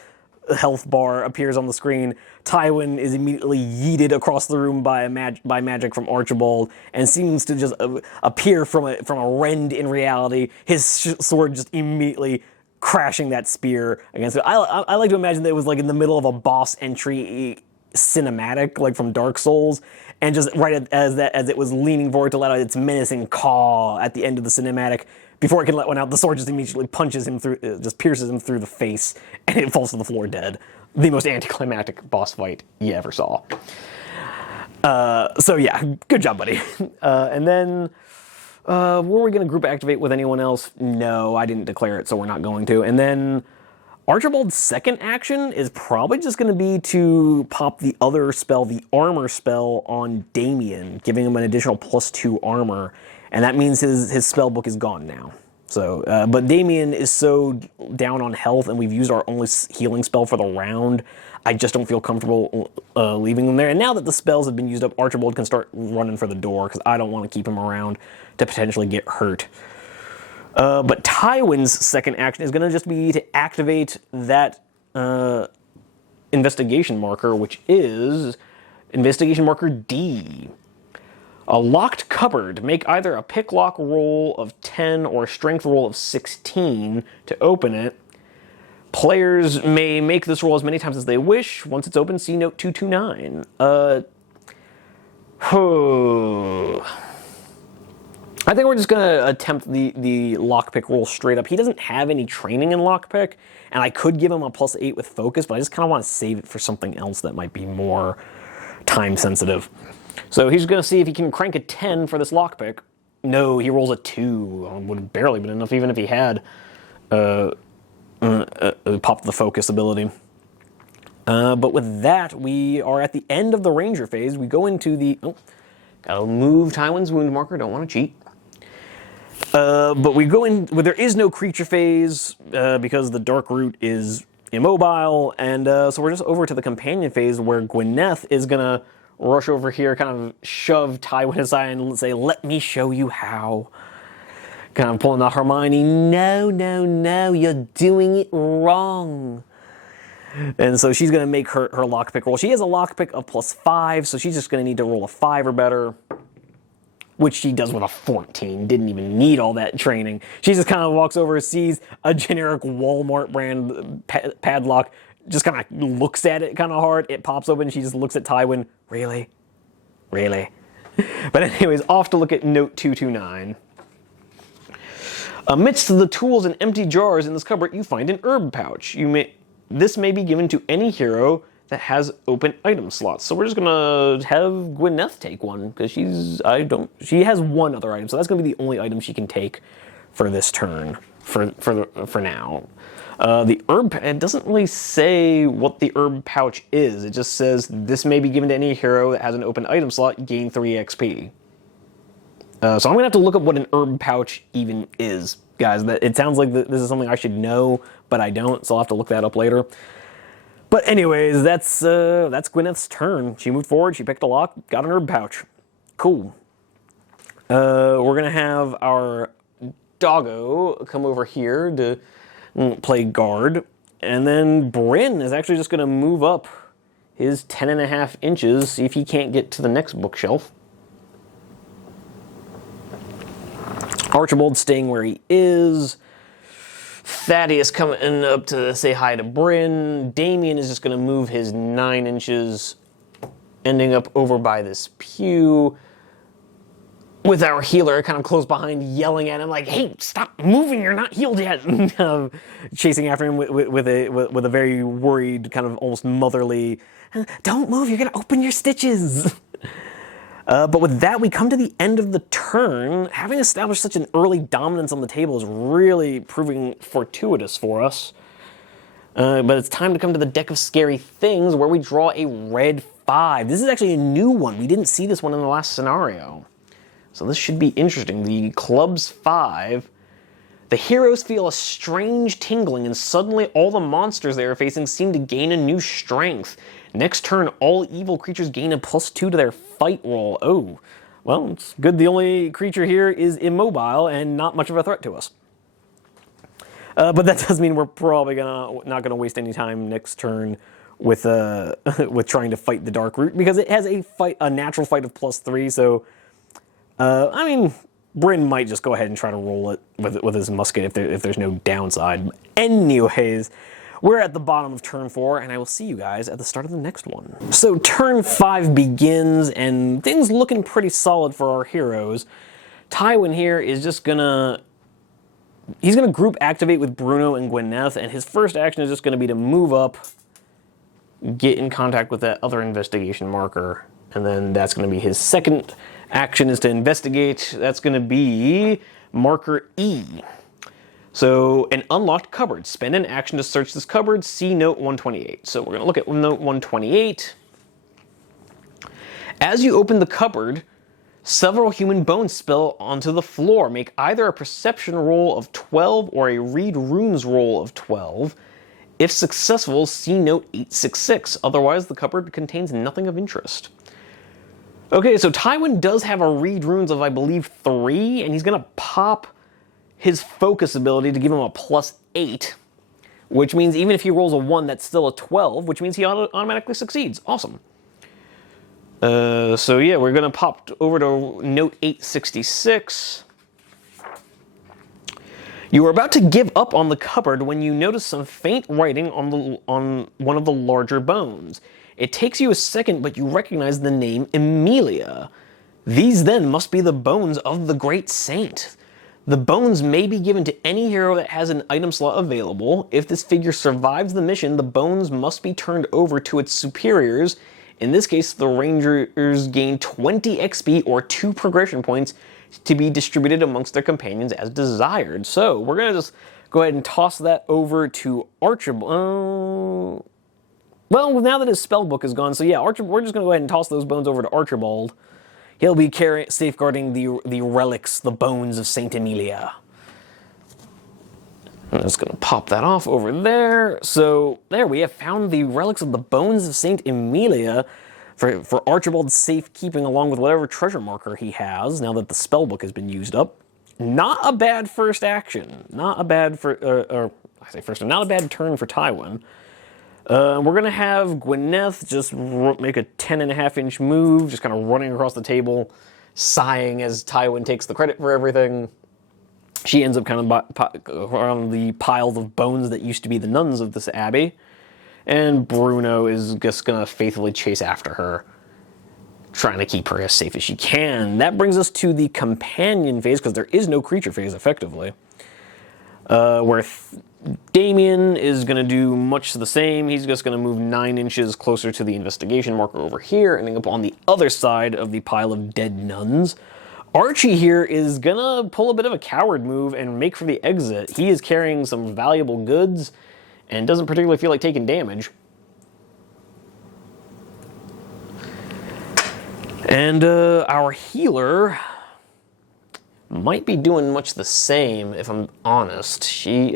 health bar appears on the screen. Tywin is immediately yeeted across the room by magic from Archibald, and seems to just appear from a rend in reality. His sword just immediately crashing that spear against it. I like to imagine that it was like in the middle of a boss entry cinematic, like from Dark Souls, and just right as it was leaning forward to let out its menacing caw at the end of the cinematic, before it can let one out, the sword just immediately punches him through, just pierces him through the face, and it falls to the floor dead. The most anticlimactic boss fight you ever saw. So yeah, good job, buddy. And then, were we going to group activate with anyone else? No, I didn't declare it, so we're not going to. And then Archibald's second action is probably just going to be to pop the other spell, the armor spell, on Damien, giving him an additional +2 armor. And that means his spell book is gone now. So, but Damien is so down on health, and we've used our only healing spell for the round, I just don't feel comfortable leaving him there. And now that the spells have been used up, Archibald can start running for the door, because I don't want to keep him around to potentially get hurt. But Tywin's second action is going to just be to activate that investigation marker, which is investigation marker D. A locked cupboard. Make either a pick lock roll of 10 or a strength roll of 16 to open it. Players may make this roll as many times as they wish. Once it's open, see note 229. I think we're just going to attempt the lockpick roll straight up. He doesn't have any training in lockpick, and I could give him a +8 with focus, but I just kind of want to save it for something else that might be more time sensitive. So he's going to see if he can crank a 10 for this lockpick. No, he rolls a 2. Would have barely been enough, even if he had popped the focus ability. But with that, we are at the end of the Ranger phase. We go into the... Oh, gotta move Tywin's wound marker. Don't want to cheat. But we go in... Well, there is no creature phase because the Dark Root is immobile. And so we're just over to the companion phase where Gwyneth is going to rush over here, kind of shove Tywin aside and say, let me show you how. Kind of pulling out Hermione, no, no, no, you're doing it wrong. And so she's going to make her lockpick roll. She has a lockpick of +5, so she's just going to need to roll a 5 or better, which she does with a 14. Didn't even need all that training. She just kind of walks over, sees a generic Walmart brand padlock, just kind of looks at it kind of hard. It pops open. She just looks at Tywin. Really? Really? But anyways, off to look at note 229. Amidst the tools and empty jars in this cupboard, you find an herb pouch. This may be given to any hero that has open item slots. So we're just gonna have Gwyneth take one because she has one other item, so that's gonna be the only item she can take for this turn for now. The herb, it doesn't really say what the herb pouch is. It just says this may be given to any hero that has an open item slot, gain 3 XP. So I'm gonna have to look up what an herb pouch even is, guys. It sounds like this is something I should know, but I don't, so I'll have to look that up later. But anyways, that's Gwyneth's turn. She moved forward, she picked a lock, got an herb pouch. Cool. We're gonna have our doggo come over here to play guard, and then Bryn is actually just gonna move up his 10.5 inches, see if he can't get to the next bookshelf. Archibald staying where he is. Thaddeus coming up to say hi to Bryn. Damien is just going to move his 9 inches, ending up over by this pew, with our healer kind of close behind, yelling at him like, hey, stop moving, you're not healed yet. Chasing after him with a very worried, kind of almost motherly, don't move, you're going to open your stitches. But with that, we come to the end of the turn. Having established such an early dominance on the table is really proving fortuitous for us. But it's time to come to the deck of scary things where we draw a red 5. This is actually a new one. We didn't see this one in the last scenario. So this should be interesting. The club's 5. The heroes feel a strange tingling, and suddenly all the monsters they are facing seem to gain a new strength. Next turn, all evil creatures gain a +2 to their fight roll. Oh, well, it's good the only creature here is immobile and not much of a threat to us. But that does mean we're probably not gonna waste any time next turn with with trying to fight the Dark Root, because it has a natural fight of +3. So, I mean, Bryn might just go ahead and try to roll it with his musket if there's no downside. Anyways, we're at the bottom of turn 4, and I will see you guys at the start of the next one. So turn 5 begins, and things looking pretty solid for our heroes. Tywin here is just he's gonna group activate with Bruno and Gwyneth, and his first action is just gonna be to move up, get in contact with that other investigation marker, and then that's gonna be his second action is to investigate. That's gonna be marker E. So, an unlocked cupboard. Spend an action to search this cupboard. See note 128. So we're going to look at note 128. As you open the cupboard, several human bones spill onto the floor. Make either a perception roll of 12 or a read runes roll of 12. If successful, see note 866. Otherwise, the cupboard contains nothing of interest. Okay, so Tywin does have a read runes of, I believe, 3, and he's going to pop his focus ability to give him a +8, which means even if he rolls a 1, that's still a 12, which means he automatically succeeds. Awesome. So yeah, we're going to pop over to note 866. You are about to give up on the cupboard when you notice some faint writing on one of the larger bones. It takes you a second, but you recognize the name Emilia. These then must be the bones of the great saint. The bones may be given to any hero that has an item slot available. If this figure survives the mission, the bones must be turned over to its superiors. In this case, the Rangers gain 20 XP or 2 progression points to be distributed amongst their companions as desired. So we're going to just go ahead and toss that over to Archibald. Well, now that his spellbook is gone, so yeah, we're just going to go ahead and toss those bones over to Archibald. He'll be safeguarding the relics, the bones of St. Emilia. I'm just going to pop that off over there. So there, we have found the relics of the bones of St. Emilia for Archibald's safekeeping, along with whatever treasure marker he has, now that the spellbook has been used up. Not a bad first action. Not a bad not a bad turn for Tywin. We're going to have Gwyneth just make a 10.5-inch move, just kind of running across the table, sighing as Tywin takes the credit for everything. She ends up kind of around the pile of bones that used to be the nuns of this abbey. And Bruno is just going to faithfully chase after her, trying to keep her as safe as she can. That brings us to the companion phase, because there is no creature phase, effectively. Where Damien is going to do much the same. He's just going to move 9 inches closer to the investigation marker over here, ending up on the other side of the pile of dead nuns. Archie here is going to pull a bit of a coward move and make for the exit. He is carrying some valuable goods and doesn't particularly feel like taking damage. And our healer might be doing much the same, if I'm honest. She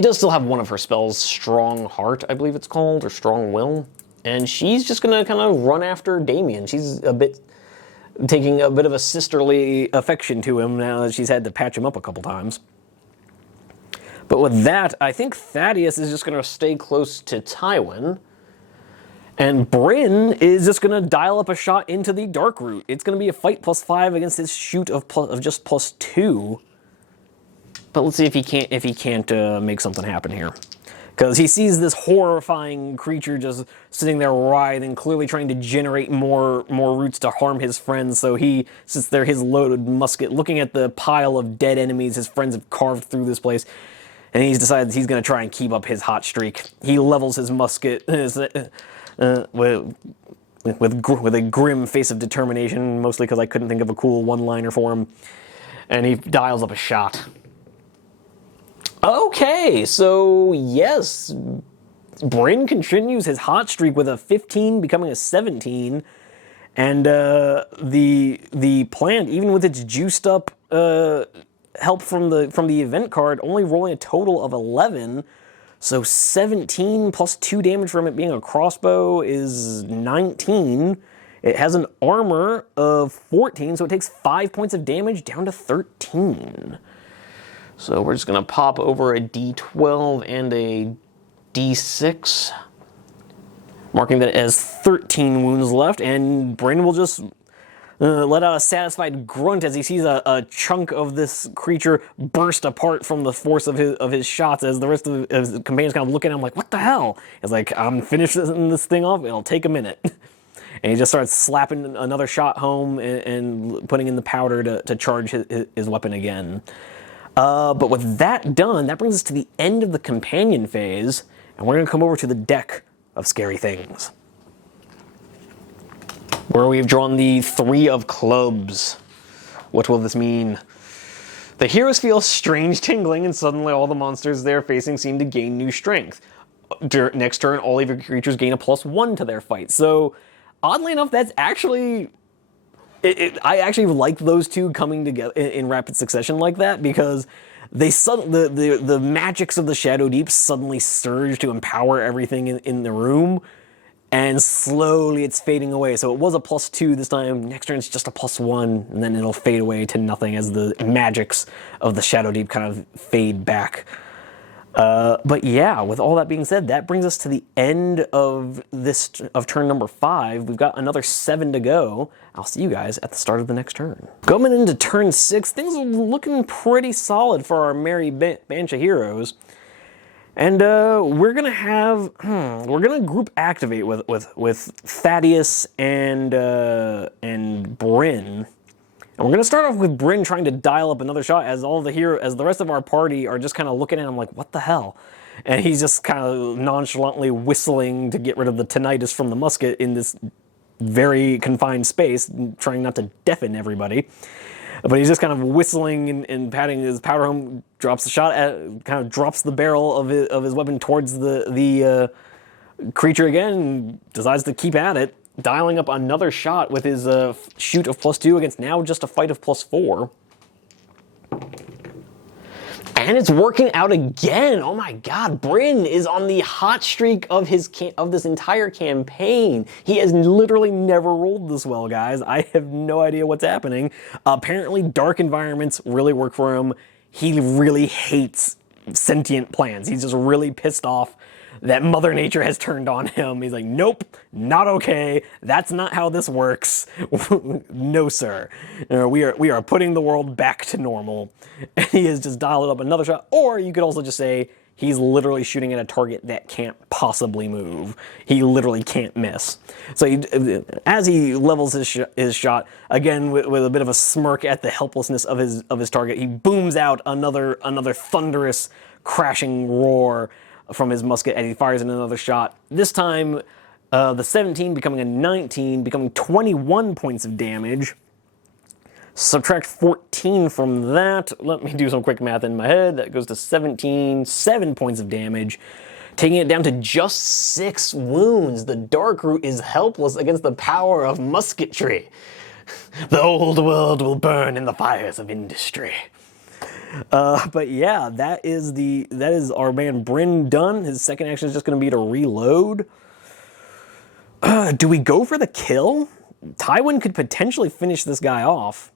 does still have one of her spells, Strong Heart, I believe it's called, or Strong Will. And she's just going to kind of run after Damien. She's taking a bit of a sisterly affection to him now that she's had to patch him up a couple times. But with that, I think Thaddeus is just going to stay close to Tywin. And Bryn is just going to dial up a shot into the Dark Root. It's going to be a fight +5 against his shoot of just +2. But let's see if he can't make something happen here. Because he sees this horrifying creature just sitting there writhing, clearly trying to generate more roots to harm his friends. So he sits there, his loaded musket, looking at the pile of dead enemies his friends have carved through this place. And he decides he's going to try and keep up his hot streak. He levels his musket with a grim face of determination, mostly because I couldn't think of a cool one-liner for him. And he dials up a shot. Okay, so yes, Bryn continues his hot streak with a 15 becoming a 17. And the plant, even with its juiced up help from the event card, only rolling a total of 11. So 17 plus 2 damage from it being a crossbow is 19. It has an armor of 14, so it takes 5 points of damage down to 13. So we're just going to pop over a D12 and a D6, marking that it has 13 wounds left, and Bryn will just let out a satisfied grunt as he sees a chunk of this creature burst apart from the force of his shots, as the rest of his companions kind of look at him like, what the hell? He's like, I'm finishing this thing off, it'll take a minute. And he just starts slapping another shot home and putting in the powder to charge his weapon again. But with that done, that brings us to the end of the companion phase, and we're going to come over to the deck of scary things, where we've drawn the 3 of clubs. What will this mean? The heroes feel strange tingling, and suddenly all the monsters they're facing seem to gain new strength. Next turn, all of your creatures gain a +1 to their fight. So, oddly enough, that's actually... I actually like those two coming together in rapid succession like that, because the magics of the Shadowdeep suddenly surge to empower everything in the room, and slowly it's fading away. So it was a +2 this time, next turn it's just a +1, and then it'll fade away to nothing as the magics of the Shadowdeep kind of fade back. But yeah, with all that being said, that brings us to the end of turn number 5. We've got another 7 to go. I'll see you guys at the start of the next turn. Coming into turn 6, things are looking pretty solid for our merry bunch of heroes. And we're gonna group activate with Thaddeus and Bryn. And we're going to start off with Bryn trying to dial up another shot as the rest of our party are just kind of looking at him like, what the hell? And he's just kind of nonchalantly whistling to get rid of the tinnitus from the musket in this very confined space, trying not to deafen everybody. But he's just kind of whistling and patting his powder home, drops the shot, kind of drops the barrel of his weapon towards the creature again, and decides to keep at it. Dialing up another shot with his shoot of +2 against now just a fight of +4. And it's working out again. Oh my god, Bryn is on the hot streak of this entire campaign. He has literally never rolled this well, guys. I have no idea what's happening. Apparently dark environments really work for him. He really hates sentient plants. He's just really pissed off that Mother Nature has turned on him. He's like, nope, not okay. That's not how this works. No, sir. We are putting the world back to normal. And he has just dialed up another shot. Or you could also just say he's literally shooting at a target that can't possibly move. He literally can't miss. So as he levels his shot, again with a bit of a smirk at the helplessness of his target, he booms out another thunderous crashing roar from his musket as he fires in another shot. This time, the 17 becoming a 19, becoming 21 points of damage. Subtract 14 from that. Let me do some quick math in my head. That goes to 17, 7 points of damage, taking it down to just 6 wounds. The Dark Root is helpless against the power of musketry. The old world will burn in the fires of industry. But yeah, that is our man Bryn done. His second action is just going to be to reload. Do we go for the kill? Tywin could potentially finish this guy off.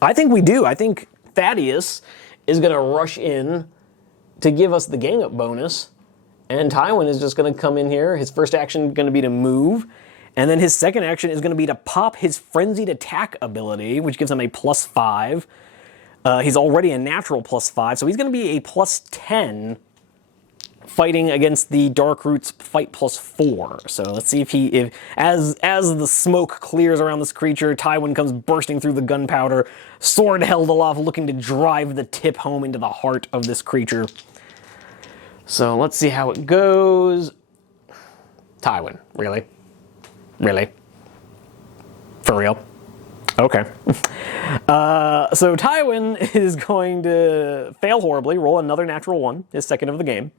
I think we do. I think Thaddeus is going to rush in to give us the gang up bonus, and Tywin is just going to come in here. His first action is going to be to move, and then his second action is going to be to pop his frenzied attack ability, which gives him a +5. He's already a natural +5, so he's going to be a +10 fighting against the Dark Root's fight +4. So let's see if as the smoke clears around this creature, Tywin comes bursting through the gunpowder, sword held aloft, looking to drive the tip home into the heart of this creature. So let's see how it goes. Tywin, really? Really? For real? Okay. So Tywin is going to fail horribly, roll another natural 1, his second of the game.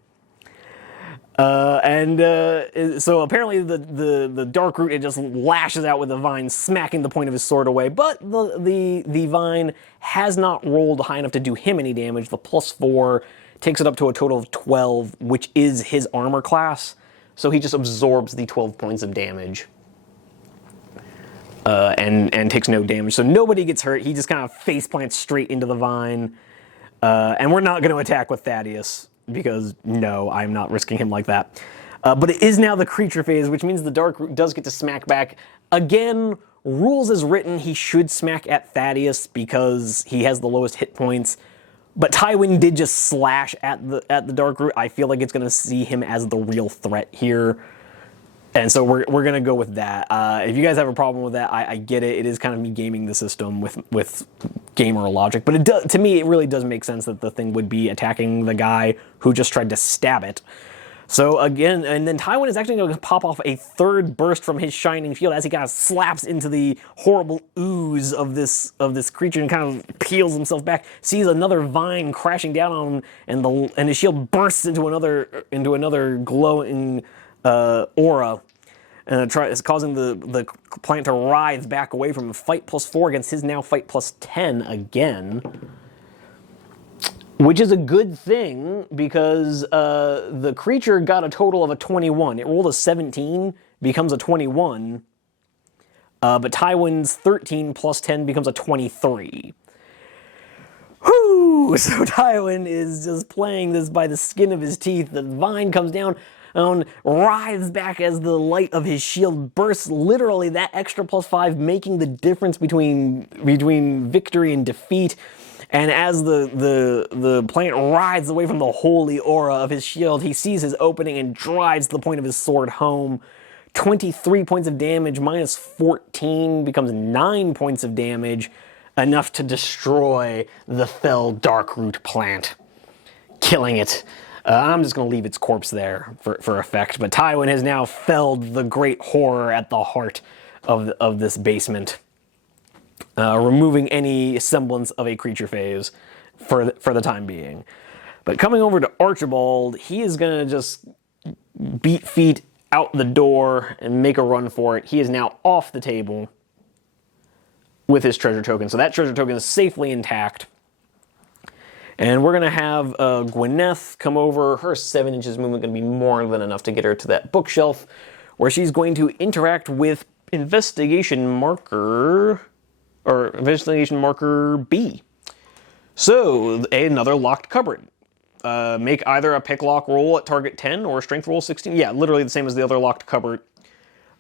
So apparently the Dark Root, it just lashes out with the vine, smacking the point of his sword away. But the vine has not rolled high enough to do him any damage. The +4 takes it up to a total of 12, which is his armor class. So he just absorbs the 12 points of damage. And takes no damage. So nobody gets hurt. He just kind of face plants straight into the vine. And we're not going to attack with Thaddeus, because no, I'm not risking him like that. But it is now the creature phase, which means the Dark Root does get to smack back. Again, rules as written, he should smack at Thaddeus because he has the lowest hit points. But Tywin did just slash at the Dark Root. I feel like it's going to see him as the real threat here. And so we're going to go with that. If you guys have a problem with that, I get it. It is kind of me gaming the system with gamer logic. But to me, it really does make sense that the thing would be attacking the guy who just tried to stab it. So again, and then Tywin is actually going to pop off a third burst from his shining shield as he kind of slaps into the horrible ooze of this creature and kind of peels himself back. Sees another vine crashing down on him, and his shield bursts into another glowing aura, and it's causing the plant to writhe back away from a fight +4 against his now fight +10 again, which is a good thing because the creature got a total of a 21. It rolled a 17, becomes a 21, but Tywin's 13 +10 becomes a 23. Whew! Woo! So Tywin is just playing this by the skin of his teeth. The vine comes down and writhes back as the light of his shield bursts. Literally, that extra +5 making the difference between victory and defeat. And as the plant writhes away from the holy aura of his shield, he sees his opening and drives the point of his sword home. 23 points of damage minus 14 becomes 9 points of damage, enough to destroy the fell darkroot plant, killing it. I'm just going to leave its corpse there for effect, but Tywin has now felled the great horror at the heart of this basement, removing any semblance of a creature phase for the time being. But coming over to Archibald, he is going to just beat feet out the door and make a run for it. He is now off the table with his treasure token. So that treasure token is safely intact. And we're going to have Gwyneth come over. Her 7 inches movement going to be more than enough to get her to that bookshelf, where she's going to interact with investigation marker B. So another locked cupboard. Make either a pick lock roll at target 10 or a strength roll 16. Yeah, literally the same as the other locked cupboard.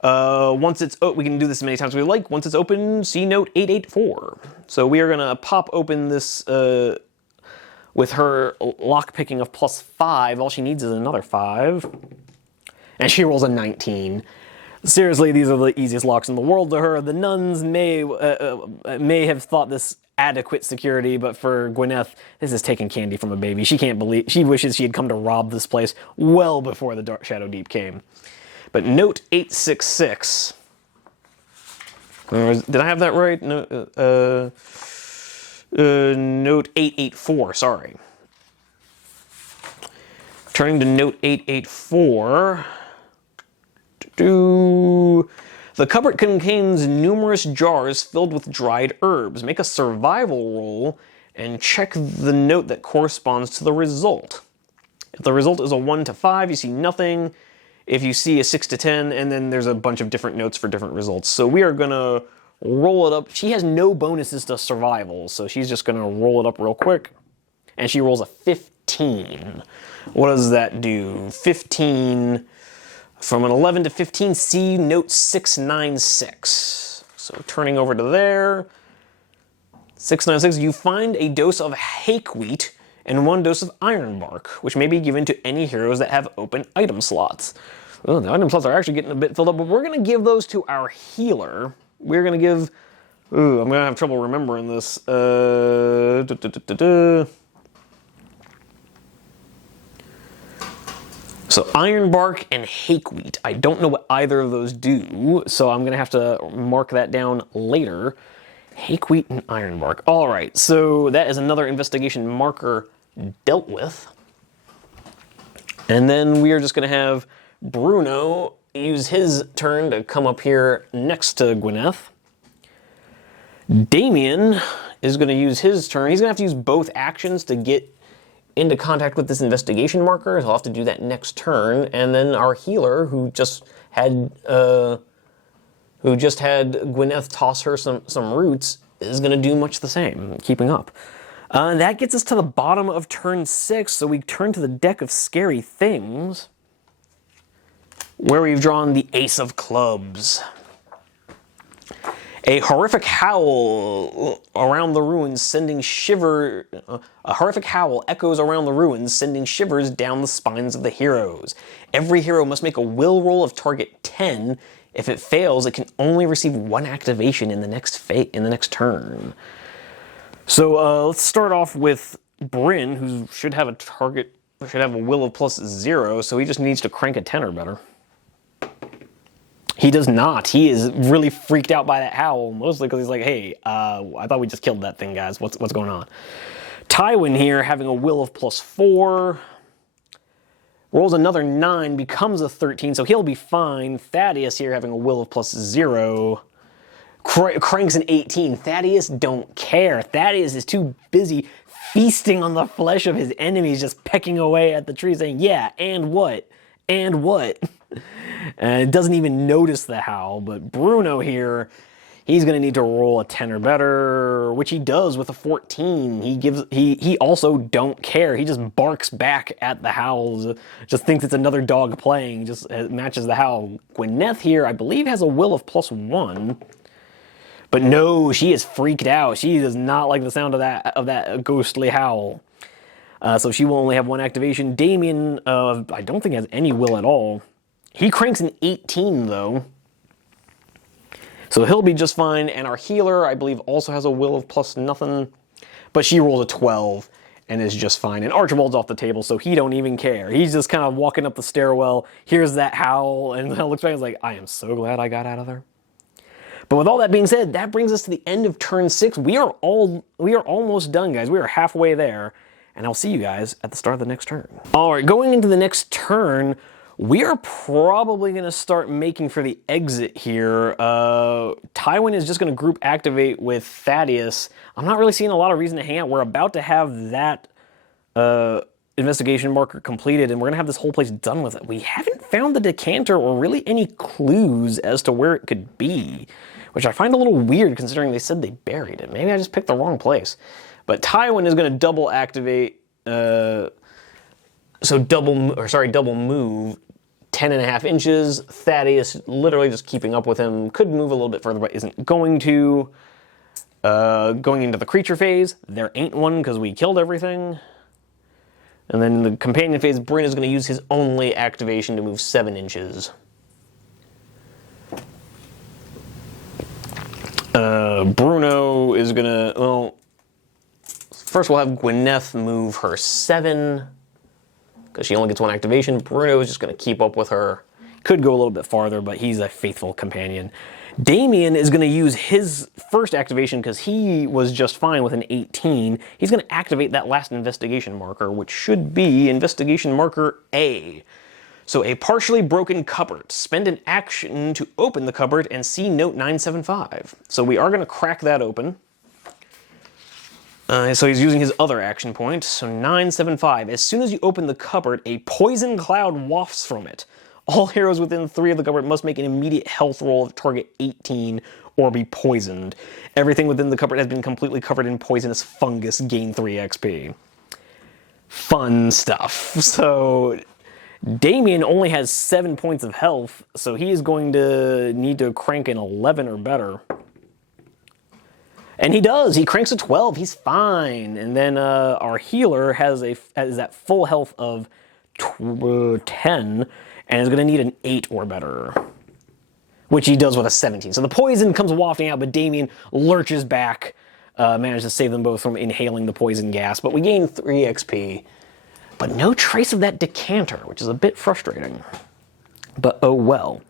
Once it's we can do this as many times as we like. Once it's open, see note 884. So we are going to pop open this with her lock picking of +5. All she needs is another 5. And she rolls a 19. Seriously, these are the easiest locks in the world to her. The nuns may have thought this adequate security, but for Gwyneth, this is taking candy from a baby. She can't believe, she wishes she had come to rob this place well before the Shadowdeep came. But note 866. Did I have that right? No, note 884, sorry. Turning to note 884. The cupboard contains numerous jars filled with dried herbs. Make a survival roll and check the note that corresponds to the result. If the result is a 1 to 5, you see nothing. If you see a 6 to 10, and then there's a bunch of different notes for different results. So we are going to roll it up. She has no bonuses to survival, so she's just going to roll it up real quick. And she rolls a 15. What does that do? 15... From an 11 to 15, see note 696. So turning over to there, 696, you find a dose of hake wheat and 1 dose of iron bark, which may be given to any heroes that have open item slots. Oh, the item slots are actually getting a bit filled up, but we're going to give those to our healer. We're going to give... Ooh, I'm going to have trouble remembering this. So iron bark and hake wheat. I don't know what either of those do, so I'm going to have to mark that down later. Hake wheat and iron bark. All right, so that is another investigation marker dealt with. And then we are just going to have Bruno use his turn to come up here next to Gwyneth. Damien is going to use his turn. He's going to have to use both actions to get into contact with this investigation marker. He'll have to do that next turn. And then our healer, who just had Gwyneth toss her some roots, is going to do much the same, keeping up. That gets us to the bottom of turn 6, so we turn to the deck of scary things, where we've drawn the Ace of Clubs. A horrific howl around the ruins, sending a horrific howl echoes around the ruins, sending shivers down the spines of the heroes. Every hero must make a will roll of target 10. If it fails, it can only receive 1 activation in the next turn. So let's start off with Bryn, who should have a will of +0, so he just needs to crank a 10 or better. He does not. He is really freaked out by that howl, mostly because he's like, hey, I thought we just killed that thing, guys. What's going on? Tywin here, having a will of +4, rolls another 9, becomes a 13, so he'll be fine. Thaddeus here, having a will of +0, cranks an 18. Thaddeus don't care. Thaddeus is too busy feasting on the flesh of his enemies, just pecking away at the tree, saying, yeah, and what? And what? And it doesn't even notice the howl, but Bruno here, He's going to need to roll a 10 or better, which he does with a 14. He also don't care. He just barks back at the howls. Just thinks it's another dog playing. Just matches the howl. Gwyneth here, I believe, has a will of +1. But no, she is freaked out. She does not like the sound of that ghostly howl. So she will only have 1 activation. Damien, I don't think has any will at all. He cranks an 18 though. So he'll be just fine, and our healer, I believe, also has a will of +0, but she rolled a 12 and is just fine. And Archibald's off the table, so he don't even care. He's just kind of walking up the stairwell, hears that howl, and looks back and is like, I am so glad I got out of there. But with all that being said, that brings us to the end of turn 6. We are almost done, guys. We are halfway there, and I'll see you guys at the start of the next turn. All right, going into the next turn, we are probably going to start making for the exit here. Tywin is just going to group activate with Thaddeus. I'm not really seeing a lot of reason to hang out. We're about to have that investigation marker completed, and we're going to have this whole place done with it. We haven't found the decanter or really any clues as to where it could be, which I find a little weird considering they said they buried it. Maybe I just picked the wrong place. But Tywin is going to double activate, double move 10.5 inches. Thaddeus literally just keeping up with him. Could move a little bit further, but isn't going to. Going into the creature phase, there ain't one because we killed everything. And then in the companion phase, Bryn is going to use his only activation to move 7 inches. Bruno is going to, well, first we'll have Gwyneth move her 7, because she only gets 1 activation. Bruno is just going to keep up with her. Could go a little bit farther, but he's a faithful companion. Damien is going to use his first activation because he was just fine with an 18. He's going to activate that last investigation marker, which should be investigation marker A. So a partially broken cupboard. Spend an action to open the cupboard and see note 975. So we are going to crack that open. So he's using his other action point. So 975. As soon as you open the cupboard, a poison cloud wafts from it. All heroes within 3 of the cupboard must make an immediate health roll of target 18 or be poisoned. Everything within the cupboard has been completely covered in poisonous fungus. Gain 3 XP. Fun stuff. So Damien only has 7 points of health, so he is going to need to crank an 11 or better. And he does. He cranks a 12. He's fine. And then our healer has that full health of 10. And is going to need an 8 or better, which he does with a 17. So the poison comes wafting out, but Damien lurches back, manages to save them both from inhaling the poison gas. But we gain 3 XP, but no trace of that decanter, which is a bit frustrating. But oh well.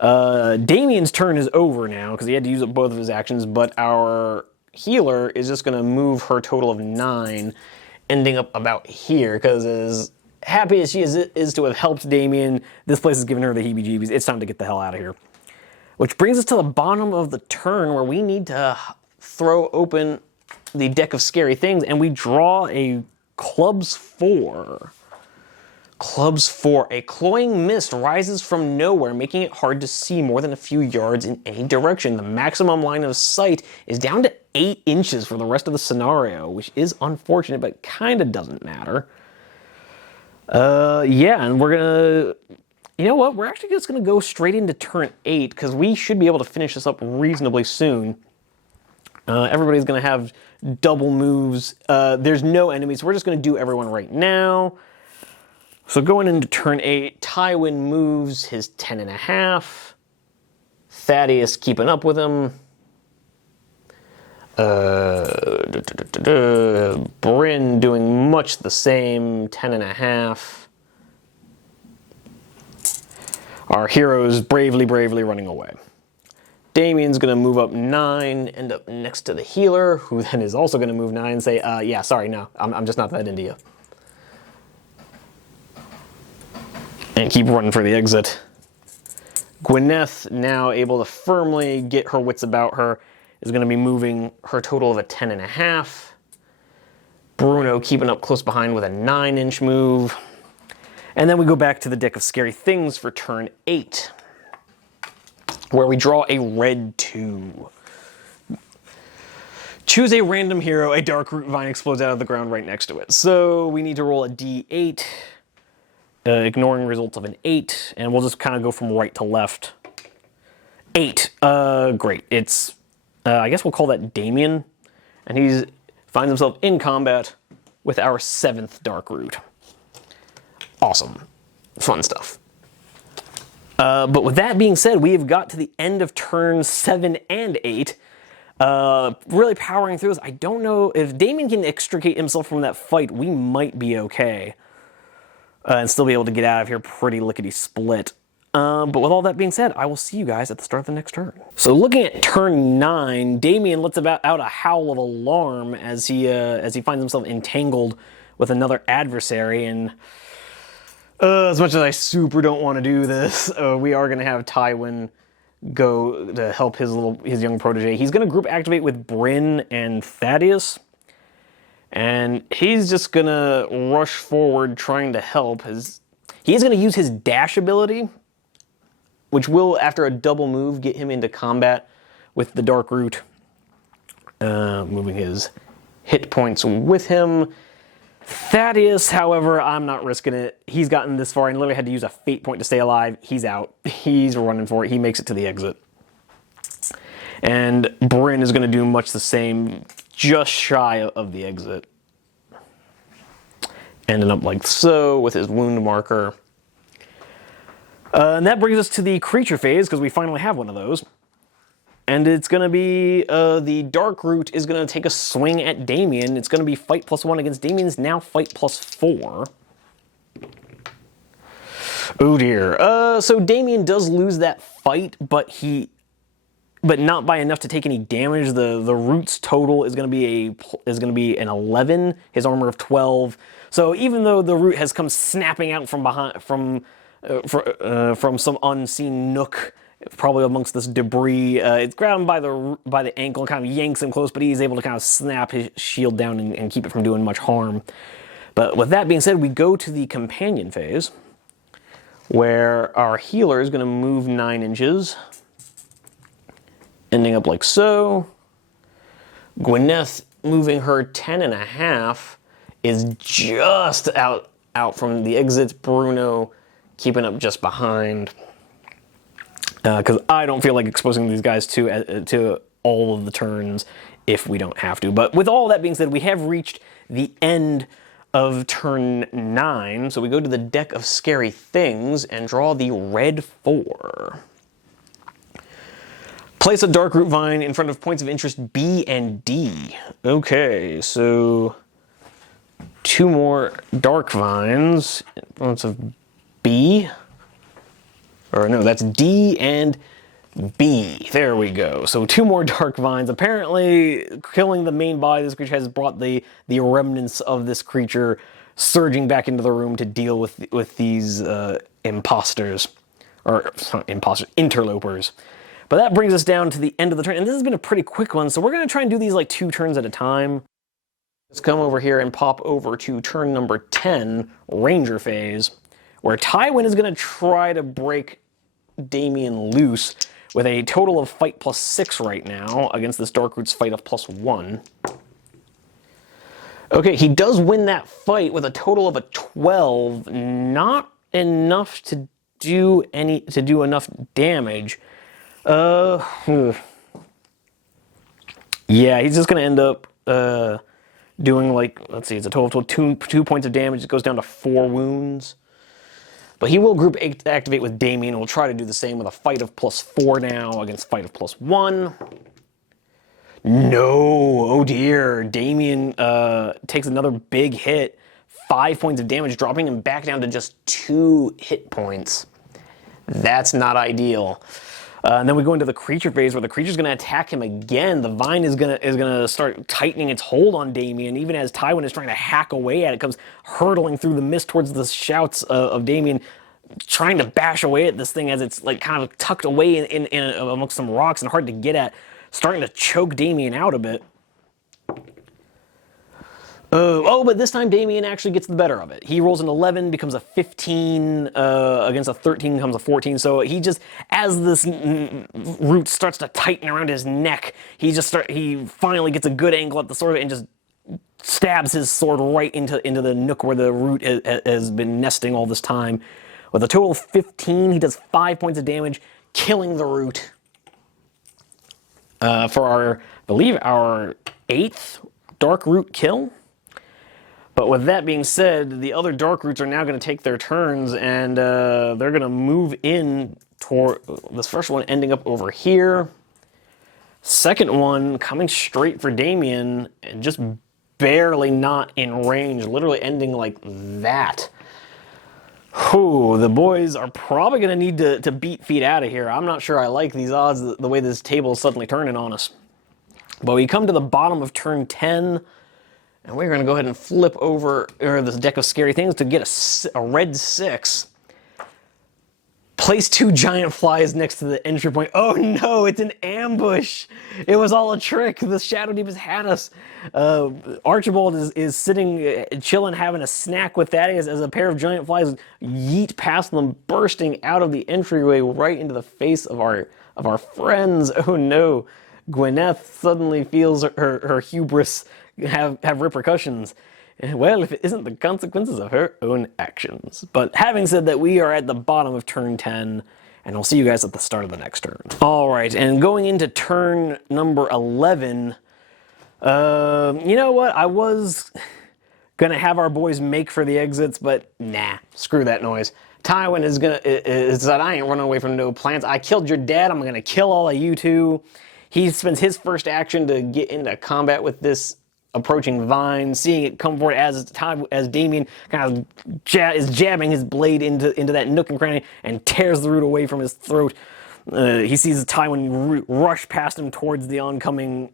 Damien's turn is over now, because he had to use up both of his actions, but our healer is just going to move her total of 9, ending up about here, because as happy as she is to have helped Damien, this place has given her the heebie-jeebies. It's time to get the hell out of here. Which brings us to the bottom of the turn where we need to throw open the deck of scary things, and we draw a clubs 4. Clubs 4. A cloying mist rises from nowhere, making it hard to see more than a few yards in any direction. The maximum line of sight is down to 8 inches for the rest of the scenario, which is unfortunate, but kind of doesn't matter. Yeah, and we're gonna, you know what, we're actually just gonna go straight into turn 8, because we should be able to finish this up reasonably soon. Everybody's gonna have double moves. There's no enemies, so we're just gonna do everyone right now. So going into turn 8, Tywin moves his 10.5. Thaddeus keeping up with him. Bryn doing much the same, 10.5. Our heroes bravely running away. Damien's going to move up 9, end up next to the healer, who then is also going to move 9 and say, yeah, sorry, no, I'm just not that into you. And keep running for the exit. Gwyneth, now able to firmly get her wits about her, is going to be moving her total of a 10.5. Bruno keeping up close behind with a 9-inch move. And then we go back to the deck of scary things for turn 8, where we draw a red 2. Choose a random hero. A dark root vine explodes out of the ground right next to it. So we need to roll a d8, ignoring results of an 8, and we'll just kind of go from right to left. 8. Great. It's, I guess we'll call that Damien, and he finds himself in combat with our 7th dark root. Awesome. Fun stuff. But with that being said, we have got to the end of turns 7 and 8. Really powering through this. I don't know if Damien can extricate himself from that fight. We might be okay. And still be able to get out of here pretty lickety-split. But with all that being said, I will see you guys at the start of the next turn. So looking at turn 9, Damien lets out a howl of alarm as he finds himself entangled with another adversary. And as much as I super don't want to do this, we are going to have Tywin go to help his young protege. He's going to group activate with Bryn and Thaddeus. And he's just going to rush forward trying to help. He is going to use his dash ability, which will, after a double move, get him into combat with the Dark Root, moving his hit points with him. Thaddeus, however, I'm not risking it. He's gotten this far and literally had to use a fate point to stay alive. He's out. He's running for it. He makes it to the exit. And Bryn is going to do much the same, just shy of the exit. Ending up like so with his wound marker. And that brings us to the creature phase, because we finally have one of those. And it's going to be, the Dark Root is going to take a swing at Damien. It's going to be fight +1 against Damien's now fight +4. Oh dear. So Damien does lose that fight, but not by enough to take any damage. The Root's total is going to be an 11, his armor of 12. So even though the Root has come snapping out from behind, from some unseen nook, probably amongst this debris. It's grabbed him by the ankle and kind of yanks him close, but he's able to kind of snap his shield down and keep it from doing much harm. But with that being said, we go to the companion phase, where our healer is going to move 9 inches, ending up like so. Gwyneth moving her 10.5 is just out from the exit. Bruno keeping up just behind. Because I don't feel like exposing these guys to all of the turns if we don't have to. But with all that being said, we have reached the end of turn 9. So we go to the deck of scary things and draw the red 4. Place a Dark Root Vine in front of points of interest B and D. Okay, so 2 more Dark Vines in front of B. Or no, that's D and B. There we go. So 2 more Dark Vines. Apparently, killing the main body of this creature has brought the remnants of this creature surging back into the room to deal with these imposters. Or, not imposters, interlopers. But that brings us down to the end of the turn. And this has been a pretty quick one, so we're going to try and do these like 2 turns at a time. Let's come over here and pop over to turn number 10, Ranger Phase, where Tywin is going to try to break Damien loose with a total of fight +6 right now against this Dark Root's fight of +1. Okay, he does win that fight with a total of a 12. Not enough to do enough damage. Yeah, he's just going to end up doing like, let's see, it's a total of 2 points of damage. It goes down to 4 wounds. But he will group activate with Damien. We'll try to do the same with a fight of +4 now against fight of +1. No, oh dear. Damien takes another big hit. 5 points of damage, dropping him back down to just 2 hit points. That's not ideal. And then we go into the creature phase where the creature's going to attack him again. The vine is gonna start tightening its hold on Damien, even as Tywin is trying to hack away at it. Comes hurtling through the mist towards the shouts of Damien, trying to bash away at this thing as it's like kind of tucked away in amongst some rocks and hard to get at, starting to choke Damien out a bit. But this time Damien actually gets the better of it. He rolls an 11, becomes a 15, against a 13 becomes a 14. So he just, as this root starts to tighten around his neck, he finally gets a good angle at the sword and just stabs his sword right into the nook where the root has been nesting all this time. With a total of 15, he does 5 points of damage, killing the root. For I believe our 8th dark root kill. But with that being said, the other dark roots are now going to take their turns, and they're going to move in toward this first one, ending up over here. Second one coming straight for Damien, and just barely not in range, literally ending like that. Whew, the boys are probably going to need to beat feet out of here. I'm not sure I like these odds, the way this table is suddenly turning on us. But we come to the bottom of turn 10. And we're going to go ahead and flip over this deck of scary things to get a red 6. Place 2 giant flies next to the entry point. Oh no, it's an ambush. It was all a trick. The Shadowdeep has had us. Archibald is sitting, chilling, having a snack with Thaddeus as a pair of giant flies yeet past them, bursting out of the entryway right into the face of our friends. Oh no. Gwyneth suddenly feels her hubris have repercussions. Well, if it isn't the consequences of her own actions. But having said that, we are at the bottom of turn 10, and I'll see you guys at the start of the next turn. All right, and going into turn number 11, you know what? I was gonna have our boys make for the exits, but nah, screw that noise. Tywin is that I ain't running away from no plans. I killed your dad. I'm gonna kill all of you two. He spends his first action to get into combat with this approaching vine, seeing it come forward as Damien kind of is jabbing his blade into that nook and cranny and tears the root away from his throat. He sees Tywin rush past him towards the oncoming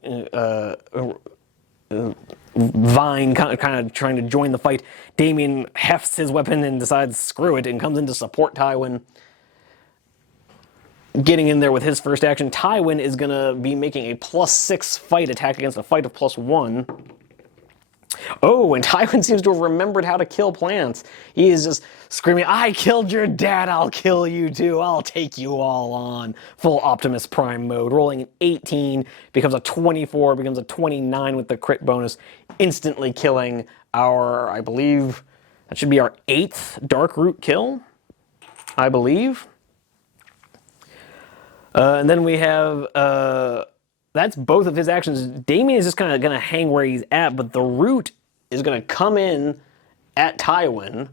vine, kind of trying to join the fight. Damien hefts his weapon and decides screw it and comes in to support Tywin. Getting in there with his first action, Tywin is going to be making a +6 fight attack against a fight of +1. Oh, and Tywin seems to have remembered how to kill plants. He is just screaming, I killed your dad, I'll kill you too, I'll take you all on. Full Optimus Prime mode. Rolling an 18, becomes a 24, becomes a 29 with the crit bonus, instantly killing our, I believe, that should be our 8th Dark Root kill, I believe. And then we have, that's both of his actions. Damien is just kind of going to hang where he's at, but the root is going to come in at Tywin,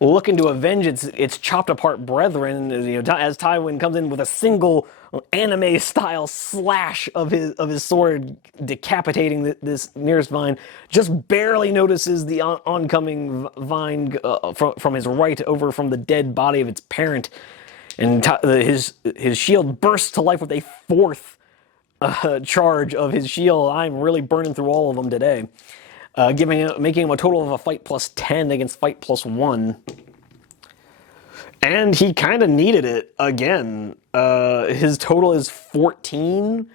looking to avenge its chopped apart brethren. You know, as Tywin comes in with a single anime-style slash of his sword, decapitating this nearest vine, just barely notices the oncoming vine from his right over from the dead body of its parent. And his shield bursts to life with a 4th charge of his shield. I'm really burning through all of them today. Making him a total of a fight +10 against fight +1. And he kind of needed it again. His total is 14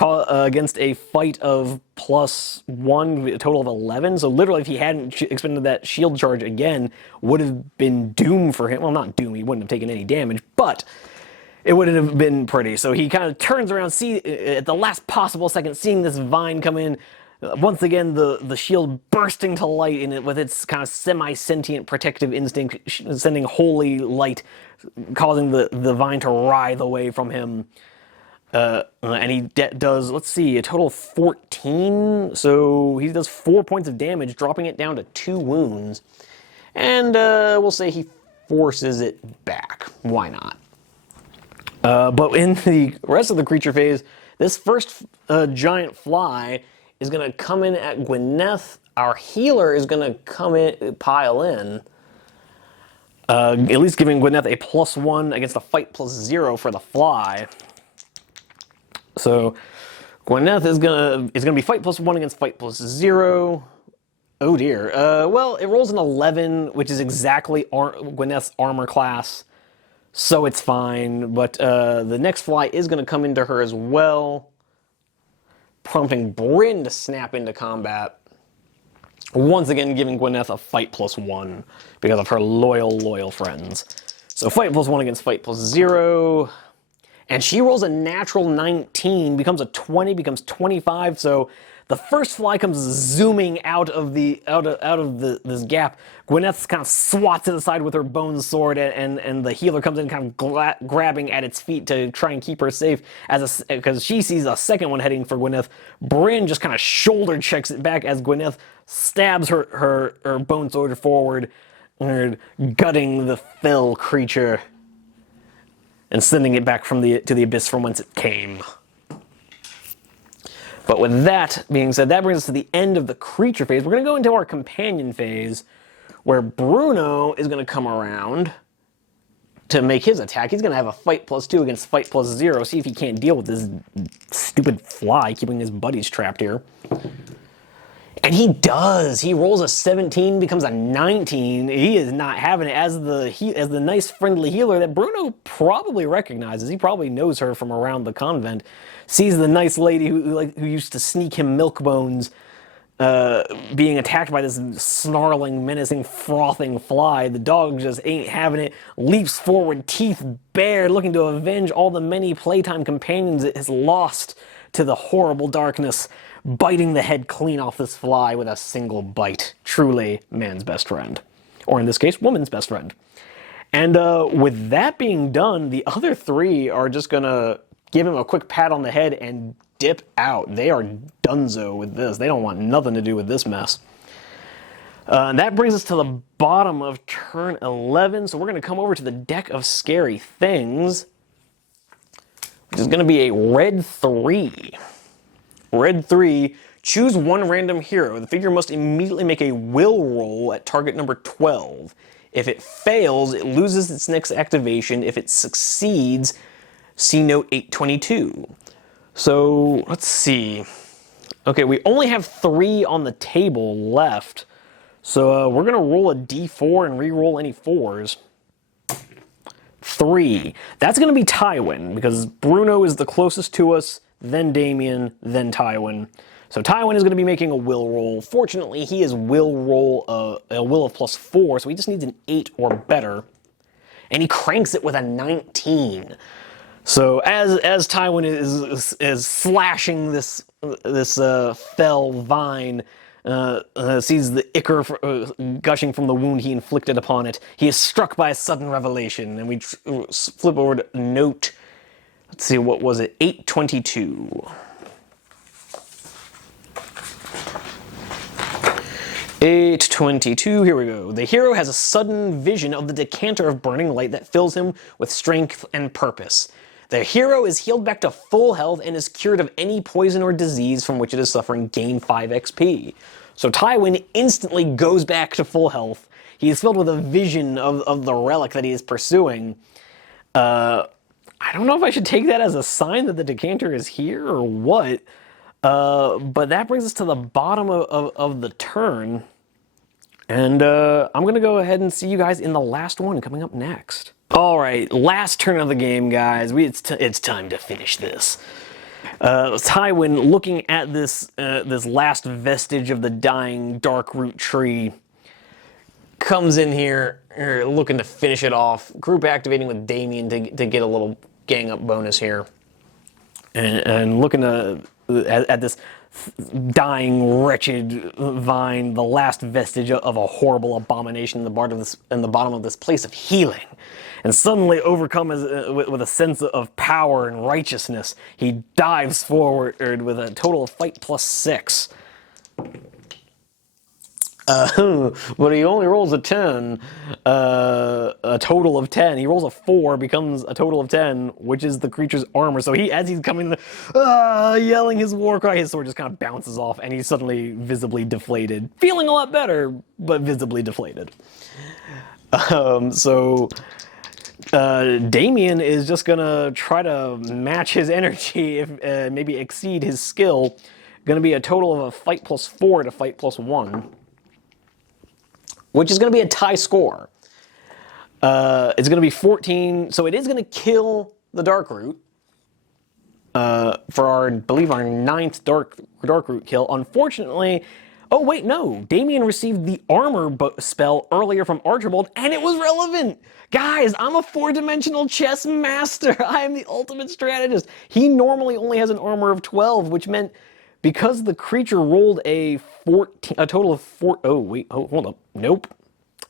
against a fight of +1, a total of 11. So literally, if he hadn't expended that shield charge again, would have been doom for him. Well, not doom, he wouldn't have taken any damage, but it wouldn't have been pretty. So he kind of turns around, at the last possible second, seeing this vine come in. Once again, the shield bursting to light in it with its kind of semi-sentient protective instinct, sending holy light, causing the vine to writhe away from him. And he does, let's see, a total of 14. So he does 4 points of damage, dropping it down to 2 wounds. And we'll say he forces it back. Why not? But in the rest of the creature phase, this first giant fly is going to come in at Gwyneth. Our healer is going to pile in. At least giving Gwyneth a +1 against a fight +0 for the fly. So Gwyneth is gonna be fight +1 against fight +0. Oh dear. Well, it rolls an 11, which is exactly Gwyneth's armor class, so it's fine. But the next fly is gonna come into her as well, prompting Bryn to snap into combat. once again giving Gwyneth a fight +1 because of her loyal friends. So fight +1 against fight +0. And she rolls a natural 19, becomes a 20, becomes 25. So the first fly comes zooming out of this gap. Gwyneth kind of swats it aside with her bone sword, and the healer comes in, kind of grabbing at its feet to try and keep her safe. Because she sees a second one heading for Gwyneth. Bryn just kind of shoulder checks it back as Gwyneth stabs her bone sword forward, gutting the fell creature and sending it back to the abyss from whence it came. But with that being said, that brings us to the end of the creature phase. We're going to go into our companion phase, where Bruno is going to come around to make his attack. He's going to have a fight +2 against fight +0, see if he can't deal with this stupid fly keeping his buddies trapped here. And he does. He rolls a 17, becomes a 19. He is not having it as the nice friendly healer that Bruno probably recognizes. He probably knows her from around the convent. Sees the nice lady who used to sneak him milk bones, being attacked by this snarling, menacing, frothing fly. The dog just ain't having it. Leaps forward, teeth bared, looking to avenge all the many playtime companions it has lost to the horrible darkness, biting the head clean off this fly with a single bite. Truly man's best friend. Or in this case, woman's best friend. And with that being done, the other three are just gonna give him a quick pat on the head and dip out. They are donezo with this. They don't want nothing to do with this mess. And that brings us to the bottom of turn 11. So we're gonna come over to the deck of scary things, which is gonna be a red 3. Red 3, choose one random hero. The figure must immediately make a will roll at target number 12. If it fails, it loses its next activation. If it succeeds, see note 822. So, let's see. Okay, we only have 3 on the table left. So we're going to roll a d4 and re-roll any 4s. 3. That's going to be Tywin, because Bruno is the closest to us, then Damien, then Tywin. So Tywin is going to be making a will roll. Fortunately, he is will roll a will of +4, so he just needs an 8 or better. And he cranks it with a 19. So as Tywin is slashing this fell vine, sees the ichor gushing from the wound he inflicted upon it, he is struck by a sudden revelation. And we flip over to note. Let's see, what was it? 822. 822, here we go. The hero has a sudden vision of the Decanter of Burning Light that fills him with strength and purpose. The hero is healed back to full health and is cured of any poison or disease from which it is suffering. Gain 5 XP. So Tywin instantly goes back to full health. He is filled with a vision of the relic that he is pursuing. I don't know if I should take that as a sign that the decanter is here or what, but that brings us to the bottom of the turn, and I'm going to go ahead and see you guys in the last one coming up next. Alright, last turn of the game, guys. It's time to finish this. Tywin, looking at this last vestige of the dying Darkroot tree, comes in here looking to finish it off. Group activating with Damien to get a little gang up bonus here. And looking at this dying, wretched vine, the last vestige of a horrible abomination in the bottom of this place of healing. And suddenly overcome with a sense of power and righteousness, he dives forward with a total of fight +6. But he only rolls a 10, a total of 10. He rolls a 4, becomes a total of 10, which is the creature's armor. So as he's coming, yelling his war cry, his sword just kind of bounces off, and he's suddenly visibly deflated. Feeling a lot better, but visibly deflated. Damien is just gonna try to match his energy, if maybe exceed his skill. Gonna be a total of a fight +4 to fight +1. Which is going to be a tie score. It's going to be 14, so it is going to kill the Darkroot for our 9th Darkroot kill. Unfortunately, Oh, wait, no. Damien received the armor spell earlier from Archibald, and it was relevant! Guys, I'm a 4-dimensional chess master! I am the ultimate strategist! He normally only has an armor of 12, which meant because the creature rolled a total of 4... Oh, wait, hold up. Nope.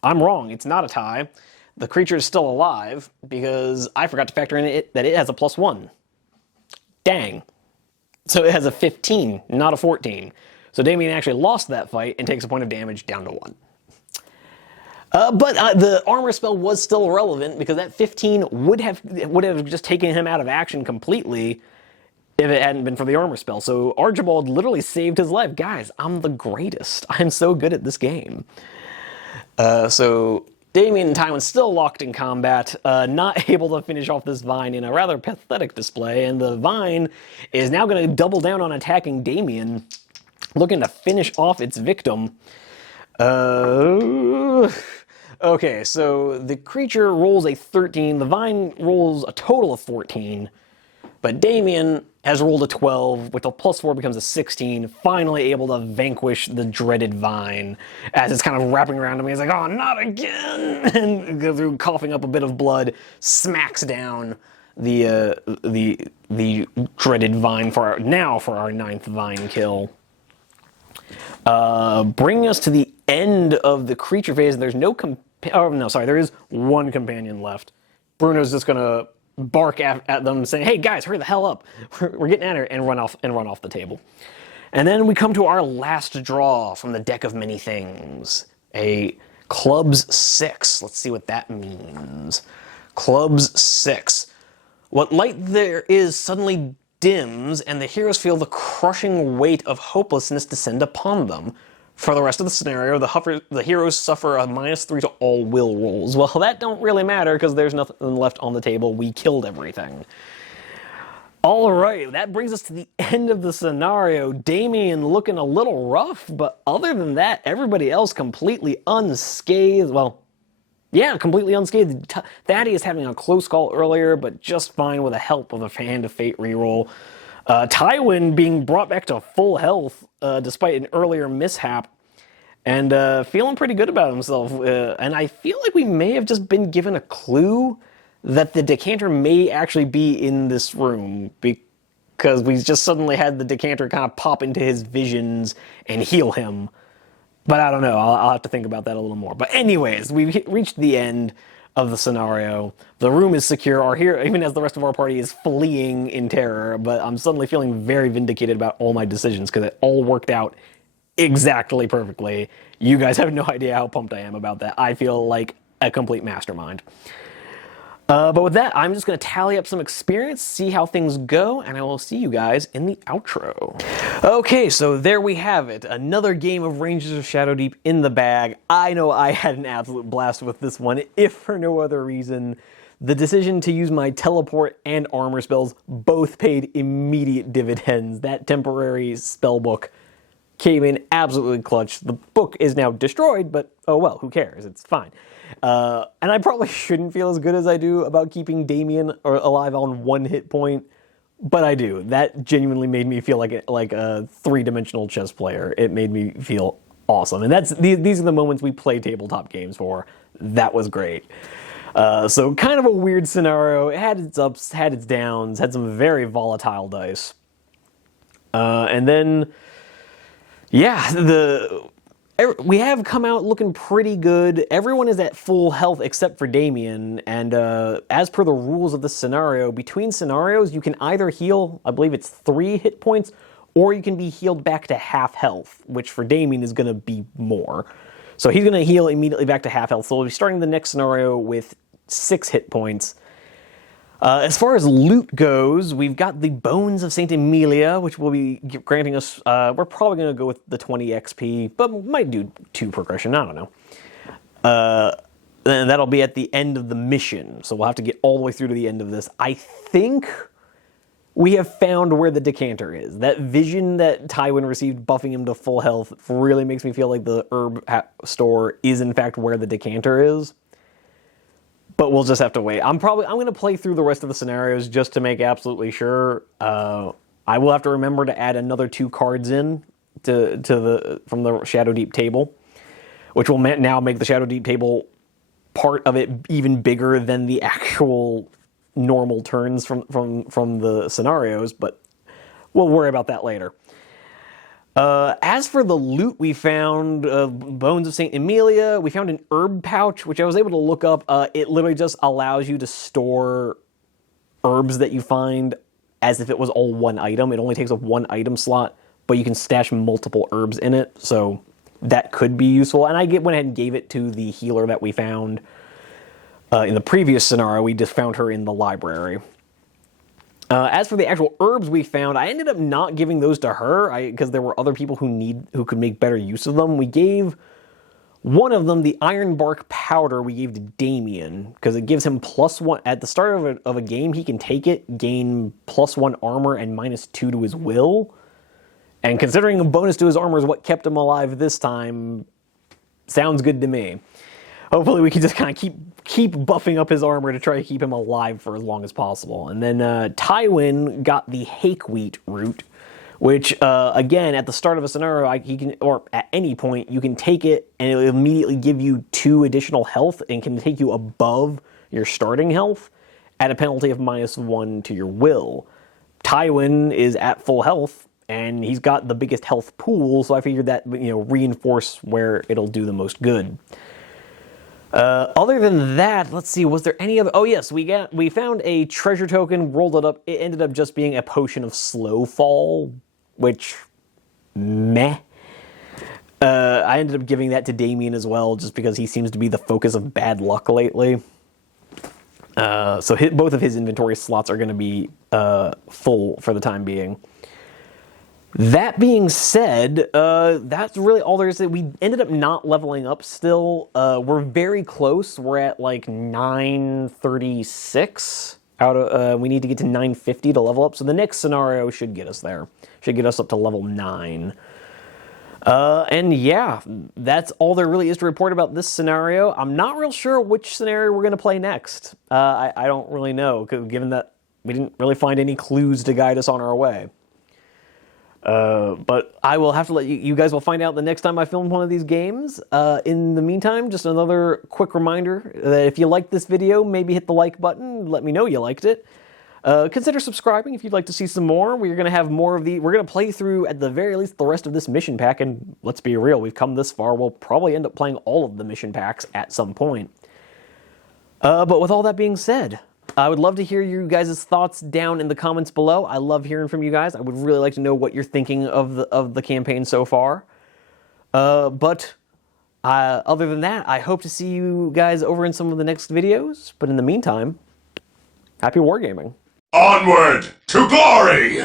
I'm wrong. It's not a tie. The creature is still alive, because I forgot to factor in it that it has a +1. Dang. So it has a 15, not a 14. So Damien actually lost that fight and takes a point of damage down to 1. But the armor spell was still relevant because that 15 would have just taken him out of action completely if it hadn't been for the armor spell. So Archibald literally saved his life. Guys, I'm the greatest. I'm so good at this game. So Damien and Tywin still locked in combat, not able to finish off this Vine in a rather pathetic display, and the Vine is now going to double down on attacking Damien, looking to finish off its victim. Okay, so the creature rolls a 13, the Vine rolls a total of 14, but Damien has rolled a 12, with a +4 becomes a 16, finally able to vanquish the dreaded Vine, as it's kind of wrapping around him. He's like, oh, not again! And through coughing up a bit of blood, smacks down the dreaded Vine for our 9th Vine kill. Bringing us to the end of the creature phase, and there's no there is one companion left. Bruno's just gonna bark at them, saying, "Hey guys, hurry the hell up! We're getting at her," and run off the table. And then we come to our last draw from the deck of many things, a clubs 6. Let's see what that means. Clubs 6. What light there is suddenly dims, and the heroes feel the crushing weight of hopelessness descend upon them. For the rest of the scenario, the heroes suffer a -3 to all will rolls. Well, that don't really matter because there's nothing left on the table. We killed everything. Alright, that brings us to the end of the scenario. Damien looking a little rough, but other than that, everybody else completely unscathed. Well, yeah, completely unscathed. Thaddeus having a close call earlier, but just fine with the help of a Hand of Fate reroll. Tywin being brought back to full health despite an earlier mishap, and feeling pretty good about himself. And I feel like we may have just been given a clue that the decanter may actually be in this room, because we just suddenly had the decanter kind of pop into his visions and heal him. But I don't know, I'll have to think about that a little more. But anyways, we've reached the end of the scenario. The room is secure. Our hero, even as the rest of our party is fleeing in terror, but I'm suddenly feeling very vindicated about all my decisions because it all worked out exactly perfectly. You guys have no idea how pumped I am about that. I feel like a complete mastermind. But with that, I'm just going to tally up some experience, see how things go, and I will see you guys in the outro. Okay, so there we have it. Another game of Rangers of Shadowdeep in the bag. I know I had an absolute blast with this one, if for no other reason. The decision to use my teleport and armor spells both paid immediate dividends. That temporary spell book came in absolutely clutch. The book is now destroyed, but oh well, who cares? It's fine. And I probably shouldn't feel as good as I do about keeping Damien alive on 1 hit point, but I do. That genuinely made me feel like a 3-dimensional chess player. It made me feel awesome, and these are the moments we play tabletop games for. That was great. So kind of a weird scenario. It had its ups, had its downs, had some very volatile dice, and then yeah, we have come out looking pretty good. Everyone is at full health except for Damien, and as per the rules of the scenario, between scenarios you can either heal, I believe it's 3 hit points, or you can be healed back to half health, which for Damien is going to be more. So he's going to heal immediately back to half health, so we'll be starting the next scenario with 6 hit points. As far as loot goes, we've got the Bones of St. Emilia, which will be granting us, we're probably going to go with the 20 XP, but might do 2 progression, I don't know. And that'll be at the end of the mission, so we'll have to get all the way through to the end of this. I think we have found where the decanter is. That vision that Tywin received buffing him to full health really makes me feel like the herb store is in fact where the decanter is. But we'll just have to wait. I'm going to play through the rest of the scenarios just to make absolutely sure. I will have to remember to add another 2 cards in from the Shadowdeep table, which will now make the Shadowdeep table part of it even bigger than the actual normal turns from the scenarios. But we'll worry about that later. As for the loot we found, Bones of St. Emilia, we found an herb pouch, which I was able to look up. It literally just allows you to store herbs that you find as if it was all one item. It only takes up one item slot, but you can stash multiple herbs in it, so that could be useful. And I went ahead and gave it to the healer that we found in the previous scenario. We just found her in the library. As for the actual herbs we found, I ended up not giving those to her because there were other people who could make better use of them. We gave one of them, the iron bark powder, we gave to Damien because it gives him +1 at the start of a game. He can take it, gain +1 armor and -2 to his will. And considering a bonus to his armor is what kept him alive this time, sounds good to me. Hopefully we can just kind of keep buffing up his armor to try to keep him alive for as long as possible. And then Tywin got the Hakewheat root, which again at the start of a scenario or at any point you can take it and it will immediately give you 2 additional health and can take you above your starting health at a penalty of -1 to your will. Tywin is at full health and he's got the biggest health pool, so I figured that reinforce where it'll do the most good. Other than that, let's see, was there any other... Oh yes, we found a treasure token, rolled it up. It ended up just being a potion of slow fall, which, meh. I ended up giving that to Damien as well, just because he seems to be the focus of bad luck lately. So both of his inventory slots are going to be full for the time being. That being said, that's really all there is. We ended up not leveling up still. We're very close. We're at like 936 out of, we need to get to 950 to level up. So the next scenario should get us there. Should get us up to level 9. And yeah, that's all there really is to report about this scenario. I'm not real sure which scenario we're going to play next. I don't really know, given that we didn't really find any clues to guide us on our way. But I will have to let you guys will find out the next time I film one of these games. In the meantime, just another quick reminder that if you liked this video, maybe hit the like button, let me know you liked it. Consider subscribing if you'd like to see some more. We're going to have more of we're going to play through, at the very least, the rest of this mission pack, and let's be real, we've come this far, we'll probably end up playing all of the mission packs at some point. But with all that being said, I would love to hear you guys' thoughts down in the comments below. I love hearing from you guys. I would really like to know what you're thinking of the campaign so far. But other than that, I hope to see you guys over in some of the next videos. But in the meantime, happy wargaming. Onward to glory!